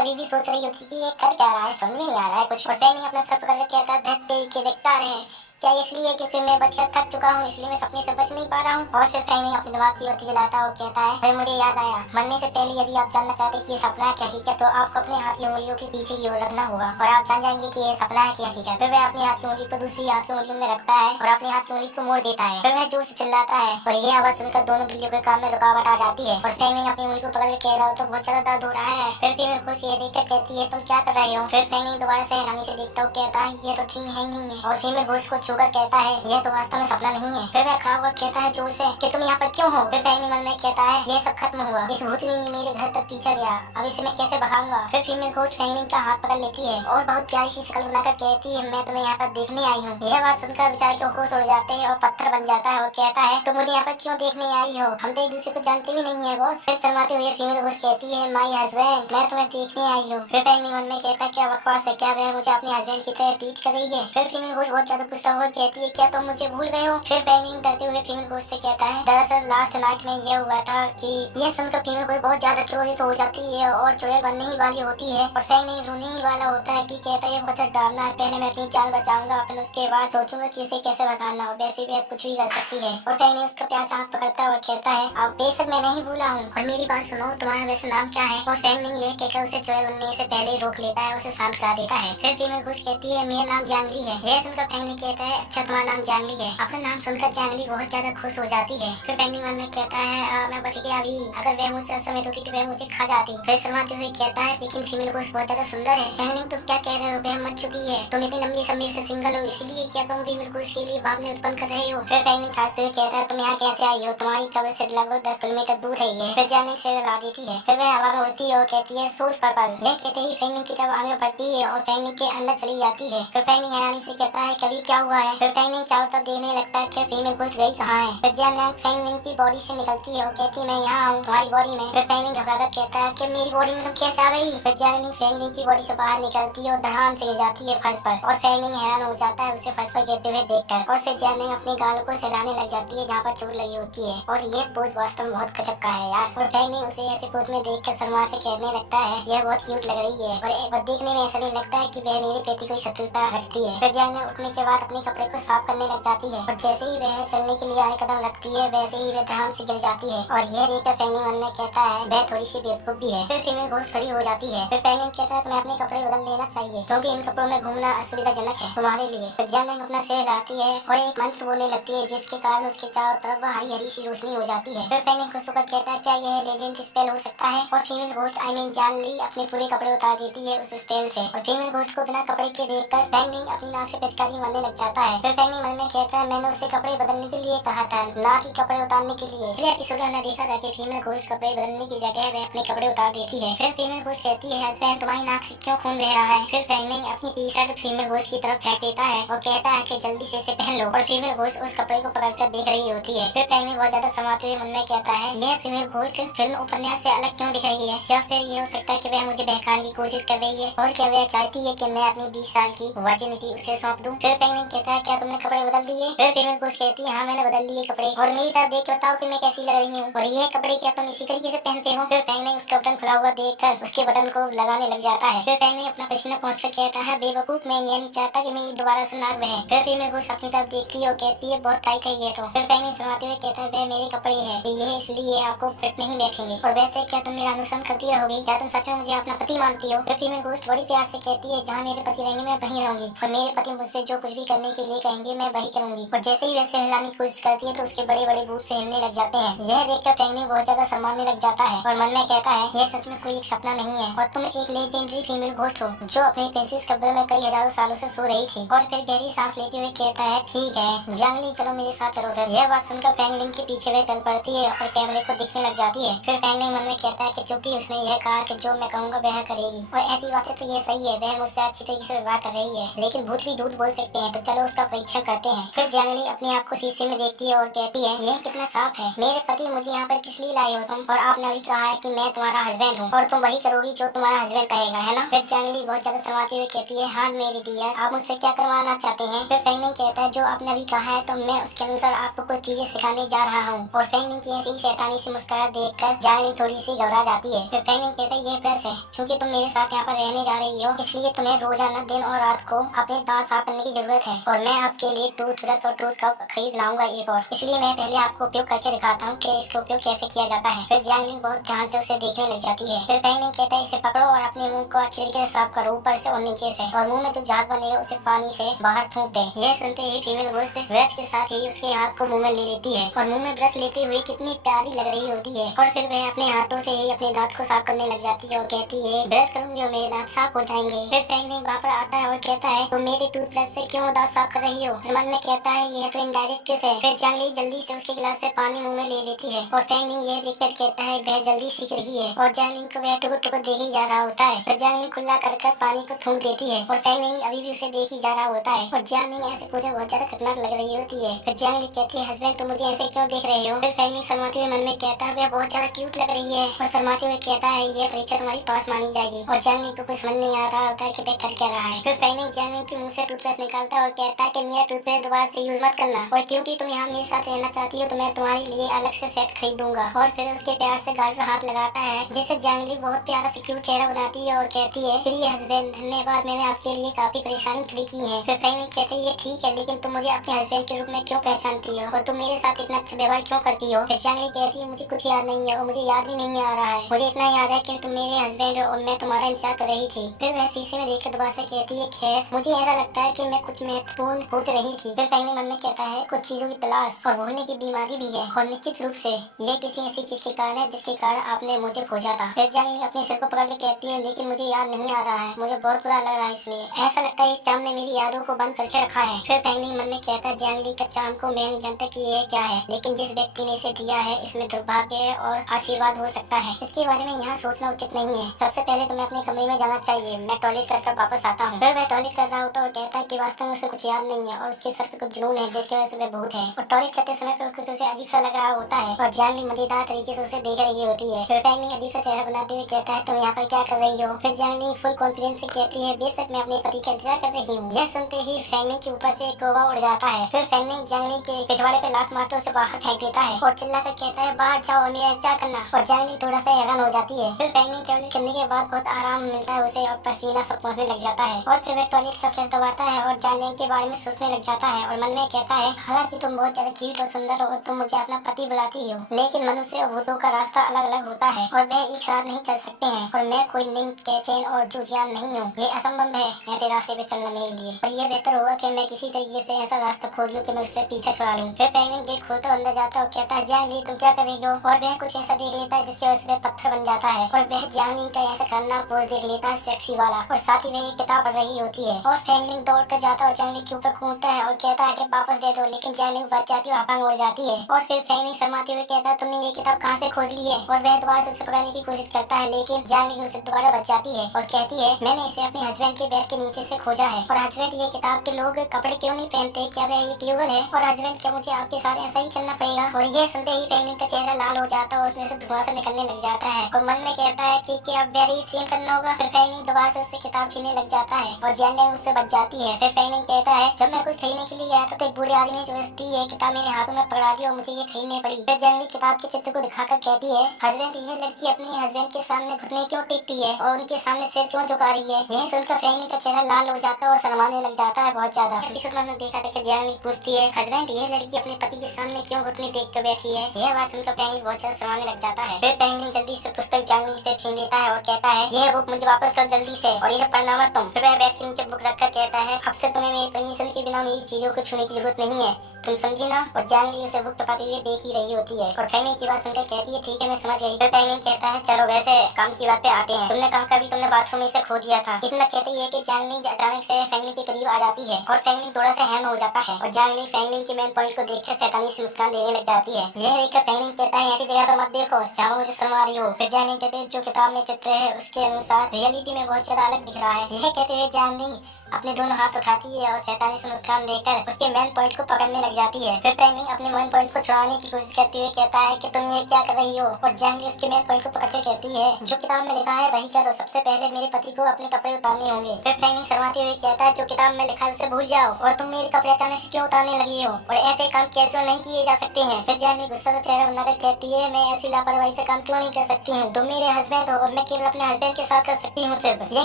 अभी भी सोच रही होती है कि ये कर क्या रहा है, समझ में नहीं आ रहा है कुछ। और फ्रैंकलिन अपना सर पकड़ के कहता है धत तेरी के देखता रहे, क्या इसलिए क्योंकि मैं बचकर थक चुका हूँ, इसलिए मैं सपने से बच नहीं पा रहा हूँ। और फिर फ्रैंकलिन अपने दिमाग की बत्ती जलाता है और कहता है फिर मुझे याद आया, मरने से पहले यदि आप जानना चाहते हैं कि ये सपना है क्या हकीकत, तो आपको अपने हाथ की उंगलियों के पीछे की ओर रखना होगा और आप जान जाएंगे कि ये सपना है क्या हकीकत। फिर वह अपने हाथ की उंगली को दूसरी हाथ की उंगली में रखता है और अपने हाथ की उंगली को मोड़ देता है। फिर वह जोर से चिल्लाता है और ये आवाज सुनकर दोनों बिल्लियों के काम में रुकावट आ जाती है। और फ्रैंकलिन अपनी उंगली को पकड़ के कह रहा हो तो बहुत ज्यादा दर्द हो रहा है। फिर फीमेल घोस्ट ये देखकर कहती है तुम क्या कर रहे हो। फिर फ्रैंकलिन दोबारा से हैरानी से देखता हुआ कहता है ये तो ड्रीम है ही नहीं है। और फीमेल घोस्ट को छूकर कहता है यह तो वास्तव में सपना नहीं है। फिर वह खड़ा हुआ कहता है जोर से कि तुम यहाँ पर क्यों हो। फिर फ्रैंकलिन मन में कहता है ये सब खत्म हुआ, इस भूतनी ने मेरे घर तक पीछा गया, अब इसे मैं कैसे भगाऊंगा। फिर फीमेल घोस्ट फ्रैंकलिन का हाथ पकड़ लेती है और बहुत प्यारी सी शक्ल बनाकर कहती है मैं तुम्हें यहाँ पर देखने आई हूँ। यह बात सुनकर बेचारे के होश उड़ जाते हैं और पत्थर बन जाता है और कहता है तुम मुझे यहाँ पर क्यों देखने आई हो, हम तो एक दूसरे को जानते भी नहीं है बॉस। फिर शर्माते हुए फीमेल घोस्ट कहती है माई हस्बैंड, मैं तुम्हें देखने आई हूँ। फिर फ्रैंकलिन मन में कहता है क्या बकवास है, क्या वह मुझे अपने हस्बैंड की तरह ट्रीट कर रही है। फिर फीमेल घोस्ट बहुत ज्यादा गुस्सा हुआ कहती है क्या तुम मुझे भूल गए हो। फिर फ्रैंकलिन डरते हुए फीमेल घोस्ट से कहता है दरअसल लास्ट नाइट में यह हुआ था कि यह सुनकर फीमेल घोस्ट बहुत ज्यादा क्रोधित हो जाती है और चुड़ैल बनने ही वाली होती है और फ्रैंकलिन रोने ही वाला होता है कि कहता है बहुत डरना है, पहले मैं अपनी जान बचाऊंगा, फिर उसके बाद सोचूंगा कि उसे कैसे भगाना हो, वैसे भी कुछ भी कर सकती है। और फ्रैंकलिन उसका प्यार सांस पकड़ता है और कहता है अब बेशक मैं नहीं भूला हूँ और मेरी बात सुनो, तुम्हारा वैसे नाम क्या है। और फ्रैंकलिन ये कहकर उसे चुड़ैल बनने से पहले रोक लेता है, उसे शांत करा देता है। फिर फीमेल घोस्ट कहती है मेरा नाम जानवी है। यह सुनकर फ्रैंकलिन कहता है अच्छा तुम्हारा नाम जानवी है। अपना नाम सुनकर जानवी बहुत ज्यादा खुश हो जाती है। फिर फ्रैंकलिन मन में कहता है मैं बच गया, अभी अगर वह मुझसे असमय होती तो वह मुझे खा जाती। फिर शर्माते हुए कहता है लेकिन फीमेल घोस्ट बहुत ज्यादा सुंदर है। फ्रैंकलिन तुम क्या कह रहे हो, वह मर चुकी है, तुम इतनी लंबी समय से सिंगल हो, इसलिए क्या तुम फीमेल घोस्ट के लिए भावना उत्पन्न कर रहे हो। फिर फ्रैंकलिन खासते हुए कहता है तुम यहाँ कैसे आई हो, तुम्हारी कब्र से लगभग 10 किलोमीटर दूर है ये। फिर जानवी से ला देती है। फिर वह हवा में उड़ती है और कहती है सोच पर्पल। यह कहते ही फ्रैंकलिन की तरफ आगे बढ़ती है और फ्रैंकलिन के अंदर चली जाती है। फिर फ्रैंकलिन हैरानी से कहता है कभी क्या हुआ है। फिर फ्रैंकलिन चारों तरफ देखने लगता है कि फीमेल घोस्ट गई कहाँ है। फिर जानवी फ्रैंकलिन की बॉडी से निकलती है और कहती है मैं यहाँ हूँ तुम्हारी बॉडी में। फिर फ्रैंकलिन घबराकर कहता है कि मेरी बॉडी में तुम कैसे आ गई। फिर जानवी फ्रैंकलिन की बॉडी से बाहर निकलती है और धड़ाम से गिर जाती है फर्श पर और फ्रैंकलिन हैरान हो जाता है उसे फर्श पर गिरते हुए देखकर। और फिर जानवी अपने गालों को सहलाने लग जाती है जहाँ पर चोट लगी होती है और ये पोज वास्तव में बहुत गजब का है यार। और फ्रैंकलिन उसे ऐसे पोज में देखकर शर्मा के कहने लगता है यह बहुत क्यूट लग रही है और देखने में ऐसा नहीं लगता है कि वह मेरे प्रति कोई शत्रुता रखती है। फिर जानवी उठने के बाद अपने कपड़े को साफ करने लग जाती है और जैसे ही वह चलने के लिए आए कदम रखती है वैसे ही वह धड़ाम से गिर जाती है और यह देखकर पेंगुइन मन में कहता है वह थोड़ी सी बेवकूफ भी है। फिर फीमेल घोस्ट खड़ी हो जाती है। फिर पेंगुइन कहता है तुम्हें अपने कपड़े बदल लेना चाहिए क्योंकि इन कपड़ों में घूमना असुविधाजनक है तुम्हारे लिए। फिर जैंगलिंग अपना सिर हिलाती है और एक मंत्र बोलने लगती है जिसके कारण उसके चारों तरफ हरी हरी सी रोशनी हो जाती है। फिर पेंगुइन खुश होकर कहता है क्या यह लेजेंड स्पेल हो सकता है और फीमेल घोस्ट जैंगली अपने पूरे कपड़े उतार देती है उस स्पेल से और फीमेल घोस्ट को बिना कपड़े के देखकर पेंगुइन अपनी नाक से पिचकारी मारने लग जाता है। फिर पेंगुइन मन में कहता है मैंने उसे कपड़े बदलने के लिए कहा था ना कि कपड़े उतारने के लिए। पिछले एपिसोड में हमने देखा था कि फीमेल घोस्ट कपड़े बदलने की जगह वह अपने कपड़े उतार देती है। फिर फीमेल घोस्ट कहती है हस्बैंड तुम्हारी नाक से क्यों खून बह रहा है। फिर पेंगुइन अपनी टी शर्ट फीमेल घोस्ट की तरफ फेंक देता है और कहता है कि जल्दी से इसे पहन लो और फीमेल घोस्ट उस कपड़े को पकड़कर देख रही होती है। फिर पेंगुइन बहुत ज्यादा समाते हुए मन में कहता है यह फीमेल घोस्ट फिल्म उपन्यास से अलग क्यों दिख रही है या फिर ये हो सकता है कि वह मुझे बहकाने की कोशिश कर रही है और क्या वह चाहती है कि मैं अपनी 20 साल की वर्जिनिटी उसे सौंप दूं। फिर पेंगुइन कहता है क्या तुमने कपड़े बदल दिए। फिर फीमेल घोस्ट कहती है हाँ मैंने बदल दिए कपड़े और मेरी तरफ देख के बताओ कि मैं कैसी लग रही हूँ और ये कपड़े क्या तुम इसी तरीके से पहनते हो। फिर पेंगुइन उसका बटन खुला हुआ देखकर उसके बटन को लगाने लग जाता है। फिर पेंगुइन अपना पसीना पहुंचकर कहता है बेवकूफ मैं ये नहीं चाहता कि मेरी दोबारा से नाक बहे। फिर फीमेल घोस्ट अपनी तरफ देखती है और कहती है बहुत टाइट है ये तो। फिर पेंगुइन शर्माते हुए कहता है वह मेरे कपड़े हैं तो ये इसलिए आपको फिट नहीं बैठेंगे और वैसे क्या तुम मेरा अनुसरण करती रहोगी क्या तुम सच में मुझे अपना पति मानती हो। फिर फीमेल घोस्ट बड़ी प्यार से कहती है जहाँ मेरे पति रहेंगे मैं वहीं रहूंगी और मेरे पति मुझसे जो कुछ भी करने के लिए कहेंगे मैं वही करूंगी और जैसे ही वैसे हिलाने की कोशिश करती है तो उसके बड़े बड़े बूट से हिलने लग जाते हैं। यह देखकर पेंगुइन बहुत ज्यादा सम्मानने लग जाता है और मन में कहता है यह सच में कोई एक सपना नहीं है और तुम एक लेजेंडरी फीमेल घोस्ट हो जो अपनी प्रिंसेस कब्र में कई हजारों सालों से सो रही थी। और फिर गहरी सांस लेते हुए कहता है ठीक है जंगली चलो मेरे साथ चलो। फिर यह बात सुनकर पेंगुइन के पीछे वह चल पड़ती है और कैमरे को दिखने लग जाती है। फिर पेंगुइन मन में कहता है कि चूंकि उसने यह कहा कि जो मैं कहूँगा वह करेगी और ऐसी बातें तो ये सही है वह मुझसे अच्छी तरीके से व्यवहार कर रही है लेकिन भूत भी झूठ बोल सकते हैं तो चलो उसका परीक्षण करते हैं। फिर जंगली अपने आप को शीशे में देखती है और कहती है यह कितना साफ है मेरे पति मुझे यहाँ पर किस लिए लाए हो तुम और आपने अभी कहा है कि मैं तुम्हारा हस्बैंड हूँ और तुम वही करोगी जो तुम्हारा हस्बैंड कहेगा है ना। फिर जंगली बहुत ज्यादा शर्माती हुई कहती है हाँ मेरी डियर आप मुझसे क्या करवाना चाहते हैं। फिर पेंगुइन कहता है जो आपने अभी कहा है तो मैं उसके अनुसार आपको कुछ चीजें सिखाने जा रहा हूँ और पेंगुइन की ऐसी शैतानी से मुस्कुराहट देखकर जंगली थोड़ी सी घबरा जाती है। फिर पेंगुइन कहता है ये ब्रश है क्योंकि तुम मेरे साथ यहाँ पर रहने जा रही हो इसलिए तुम्हें रोजाना दिन और रात को अपने दांत साफ करने की जरूरत है और मैं आपके लिए टूथब्रश और टूथ कप खरीद लाऊंगा एक और इसलिए मैं पहले आपको उपयोग करके दिखाता हूँ कि इसका उपयोग कैसे किया जाता है। फिर जंगली बहुत ध्यान से उसे देखने लग जाती है। फिर पेंगुइन कहता है इसे पकड़ो और अपने मुंह को अच्छी तरीके से साफ करो ऊपर से और नीचे से और मुंह में जो झाग बनेगा उसे पानी से बाहर थूक दे। यह सुनते ही फीमेल घोस्ट ब्रश के साथ ही उसके हाथ को मुंह में ले लेती है और मुंह में ब्रश लेते हुए कितनी प्यारी लग रही होती है और फिर वह अपने हाथों से ही अपने दांत को साफ करने लग जाती है और कहती है ब्रश करूंगी और मेरे दांत साफ हो जाएंगे। फिर पेंगुइन वहाँ पर आता है और कहता है तुम मेरे टूथब्रश से क्यों दांत साफ कर रही हो। मन में कहता है यह तो इनडायरेक्ट किस है। फिर जंगली जल्दी से उसके गिलास से पानी मुंह में ले लेती है और पेंगुइन यह देखकर कहता है वह जल्दी सीख रही है और जंगली को वह टुकुर टुकुर देख ही जा रहा होता है। फिर जंगली खुला कर पानी को थूक देती है और पेंगुइन अभी भी उसे देख ही जा रहा होता है और जंगली ऐसे पूरे बहुत ज्यादा खतरनाक लग रही होती है। फिर जंगली कहती है हस्बैंड तुम मुझे ऐसे क्यों देख रहे हो। फिर पेंगुइन शर्माते हुए मन में कहता है वह बहुत ज्यादा क्यूट लग रही है और शर्माते हुए कहता है ये परीक्षा तुम्हारी पास मानी जाएगी और जंगली को कुछ समझ नहीं आ रहा होता है कि वह कर क्या रहा है। फिर पेंगुइन जंगली के मुंह से टूथब्रश निकालता है और कहता है कि मेरा टूथब्रश दोबारा से यूज मत करना और क्योंकि तुम यहाँ मेरे साथ रहना चाहती हो तो मैं तुम्हारे लिए अलग से सेट खरीद दूंगा। और फिर उसके प्यार से गाल पे हाथ लगाता है जिसे जंगली बहुत प्यारा से क्यूट चेहरा बनाती है और कहती है प्रिय हस्बैंड धन्यवाद मैंने आपके लिए काफी परेशानी खड़ी की है। फिर पेंगुइन कहते ये ठीक है लेकिन तुम मुझे अपने हस्बैंड के रूप में क्यों पहचानती हो और तुम मेरे साथ इतना अच्छा व्यवहार क्यों करती हो। फिर जंगली कहती है मुझे कुछ याद नहीं है और मुझे याद भी नहीं आ रहा है मुझे इतना याद है कि तुम मेरे हस्बैंड हो और मैं तुम्हारा इंतजार कर रही थी। फिर वह शीशे में देखकर दोबारा से कहती है खैर मुझे ऐसा लगता है कि मैं कुछ महत्वपूर्ण खोज रही थी। फिर पेंगुइन मन में कहता है कुछ चीजों की तलाश और भूलने की बीमारी भी है और निश्चित रूप से ये किसी ऐसी चीज के कारण है जिसके कारण आपने मुझे खोजा था। फिर जंगली अपने सिर को पकड़ के कहती है लेकिन मुझे याद नहीं आ रहा है मुझे बहुत बुरा लग रहा है इसलिए ऐसा लगता है इस चाम ने मेरी यादों को बंद करके रखा है। फिर पेंगुइन मन में कहता है जंगली का चाम को मैं नहीं जानता कि ये क्या है लेकिन जिस व्यक्ति ने इसे दिया है इसमें दुर्भाग्य और आशीर्वाद हो सकता है इसके बारे में यहाँ सोचना उचित नहीं है। सबसे पहले तुम्हें अपने कमरे में जाना चाहिए मैं टॉयलेट कर वापस आता हूँ। फिर वह टॉयलेट कर रहा होता है और कहता है कि वास्तव में उसे कुछ याद नहीं है और उसके सर पे कुछ जुनून है जिसकी वजह से वह भूत है और टॉयलेट करते समय पे कुछ उसे अजीब सा लग रहा होता है और जंगली मजेदार तरीके से उसे देख रही होती है। फिर पेंगुइन अजीब सा चेहरा बनाते हुए कहता है तुम यहाँ पर क्या कर रही हो। फिर जंगली फुल कॉन्फिडेंस से कहती है बेशक मैं अपने पति का इंतजार कर रही हूँ। यह सुनते ही पेंगुइन के ऊपर से एक कौवा उड़ जाता है। फिर पेंगुइन जंगली के पिछवाड़े पे लात मारते उसे बाहर फेंक देता है और चिल्लाकर कहता है बाहर जाओ और मेरा इंतजार करना और जंगली थोड़ा सा हैरान हो जाती है। फिर पेंगुइन टॉयलेट करने के बाद बहुत आराम मिलता है उसे और पसीना सब पहुँचने लग जाता है और फिर वह टॉयलेट का फ्लश दबाता है और जाने के बारे में सोचने लग जाता है और मन में कहता है, हालांकि तुम बहुत ज्यादा क्यूट और सुंदर हो और तुम मुझे अपना पति बुलाती हो, लेकिन मनुष्य और भूतों का रास्ता अलग अलग होता है और वे एक साथ नहीं चल सकते हैं और मैं कोई लिंक कैचेन और जूजियान नहीं हूँ। ये असंभव है ऐसे रास्ते पे चलना मेरे लिए, और ये बेहतर होगा कि मैं किसी तरीके से ऐसा रास्ता खोज लूँ कि मैं उससे पीछा छुड़ा लूँ। फिर पेंगुइन गेट खोलता अंदर जाता और कहता है, जियांग ली तुम क्या कर रही हो? और वह कुछ ऐसा देख लेता है जिसकी वजह से वह पत्थर बन जाता है और वह जियांग ली का ऐसा करना पोज देख लेता है सेक्सी वाला, और साथ ही वह एक किताब पढ़ रही होती है और पेंगुइन दौड़ कर जाता और जियांग ली के ऊपर कूदता है और कहता है कि वापस दे दो, लेकिन जियांग ली बच जाती है, अपंग उड़ जाती है। और फिर पेंगुइन शर्माते हुए कहता है, तुमने ये किताब कहाँ से खोज ली है? और वह दोबारा से उसे पकड़ने की कोशिश करता है, लेकिन जियांग ली उसे दोबारा बच जाती है और कहती है, मैंने इसे अपने हस्बैंड के बेड के नीचे से खोजा है। और हस्बैंड, ये किताब के लोग कपड़े क्यों नहीं पहनते? क्या वह ये ट्यूबल है? और हस्बैंड, क्या मुझे आपके साथ ऐसा ही करना पड़ेगा? और ये सुनते ही पेंगुइन का चेहरा लाल हो जाता है और उसमें से धुआं सा निकलने लग जाता है और मन में कहता है कि क्या अब वैसे ही सेम करना होगा। फिर पेंगुइन दोबारा से उससे किताब छीनने लग जाता है और जियांग ली उससे बच जाती है। फिर पेंगुइन कहता है, जब मैं कुछ खरीदने के लिए गया था तो एक बूढ़े आदमी ने जबरदस्ती ये किताब मेरे हाथों में पकड़ा दी और मुझे ये खरीदनी पड़ी। फिर जियांग ली किताब के चित्र को दिखाकर कहती है, हस्बैंड, ये लड़की अपने हस्बैंड के सामने घुटने क्यों टेकती है और उनके सामने सिर क्यों झुका रही है? यह सुनकर पेंगुइन का चेहरा लाल हो जाता है और शर्माने लग जाता है बहुत ज्यादा। एपिसोड में हमने देखा था कि जियांग ली पूछती है, हस्बैंड, ये लड़की अपने पति के सामने क्यों घुटने टेक कर बैठी है? यह बात सुनकर पेंगुइन बहुत ज्यादा शर्माने लग जाता है। फिर पेंगुइन जल्दी से पुस्तक जियांग ली से छीन लेता है और कहता है, यह बुक मुझे वापस कर जल्दी से, और इसे पढ़ना मत तुम। फिर वह बेड के नीचे बुक रखकर कहता है, अब से तुम्हें मेरी परमिशन के बिना मेरी चीजों को छूने की जरूरत नहीं है, तुम समझी ना? और जियांग ली उसे बुक टपाते हुए देख ही रही होती है और पेंगुइन की बात सुनकर कहती है, ठीक है मैं समझ गई। फिर पेंगुइन कहता है, चलो वैसे काम की बात पे आते हैं, तुमने कहा कभी तुमने बाथरूम में इसे खो दिया था। इतना कहते ही है कि जियांग ली अचानक से पेंगुइन के करीब आ जाती है और पेंगुइन थोड़ा सा हैरान हो जाता है और जियांग ली पेंगुइन के मेन पॉइंट को देखकर शैतानी से मुस्कान देने लग जाती है। यह देखकर पेंगुइन कहता है, ऐसी जगह पर मत देखो जहाँ मुझे शर्म आ रही हो। फिर जियांग ली कहते हैं, जो किताब में चित्र है उसके अनुसार रियलिटी में बहुत ज्यादा अलग दिख रहा है। यह कहते हुए जियांग ली अपने दोनों हाथ उठाती है और शैतानी से मुस्कान देकर उसके मेन पॉइंट को पकड़ने लग जाती है। फिर पेंगुइन अपने मेन पॉइंट को छुड़ाने की कोशिश करते हुए कहता है कि तुम ये क्या कर रही हो? और जियांग ली उसके मेन पॉइंट को पकड़कर कहती है, जो किताब में लिखा है वही करो, सबसे पहले मेरे पति को अपने कपड़े उतारने होंगे। फिर पेंगुइन शर्माते हुए कहता है, जो किताब में लिखा है उसे भूल जाओ, और तुम मेरे कपड़े अचानक से क्यों उतारने लगी हो? और ऐसे काम कैसे नहीं किए जा सकते हैं? फिर जियांग ली गुस्सा से चेहरा बनाकर कहती है, मैं ऐसी लापरवाही से काम क्यों नहीं कर सकती हूँ? तुम मेरे हस्बैंड हो और मैं केवल अपने हस्बैंड के साथ कर सकती हूँ सिर्फ। यह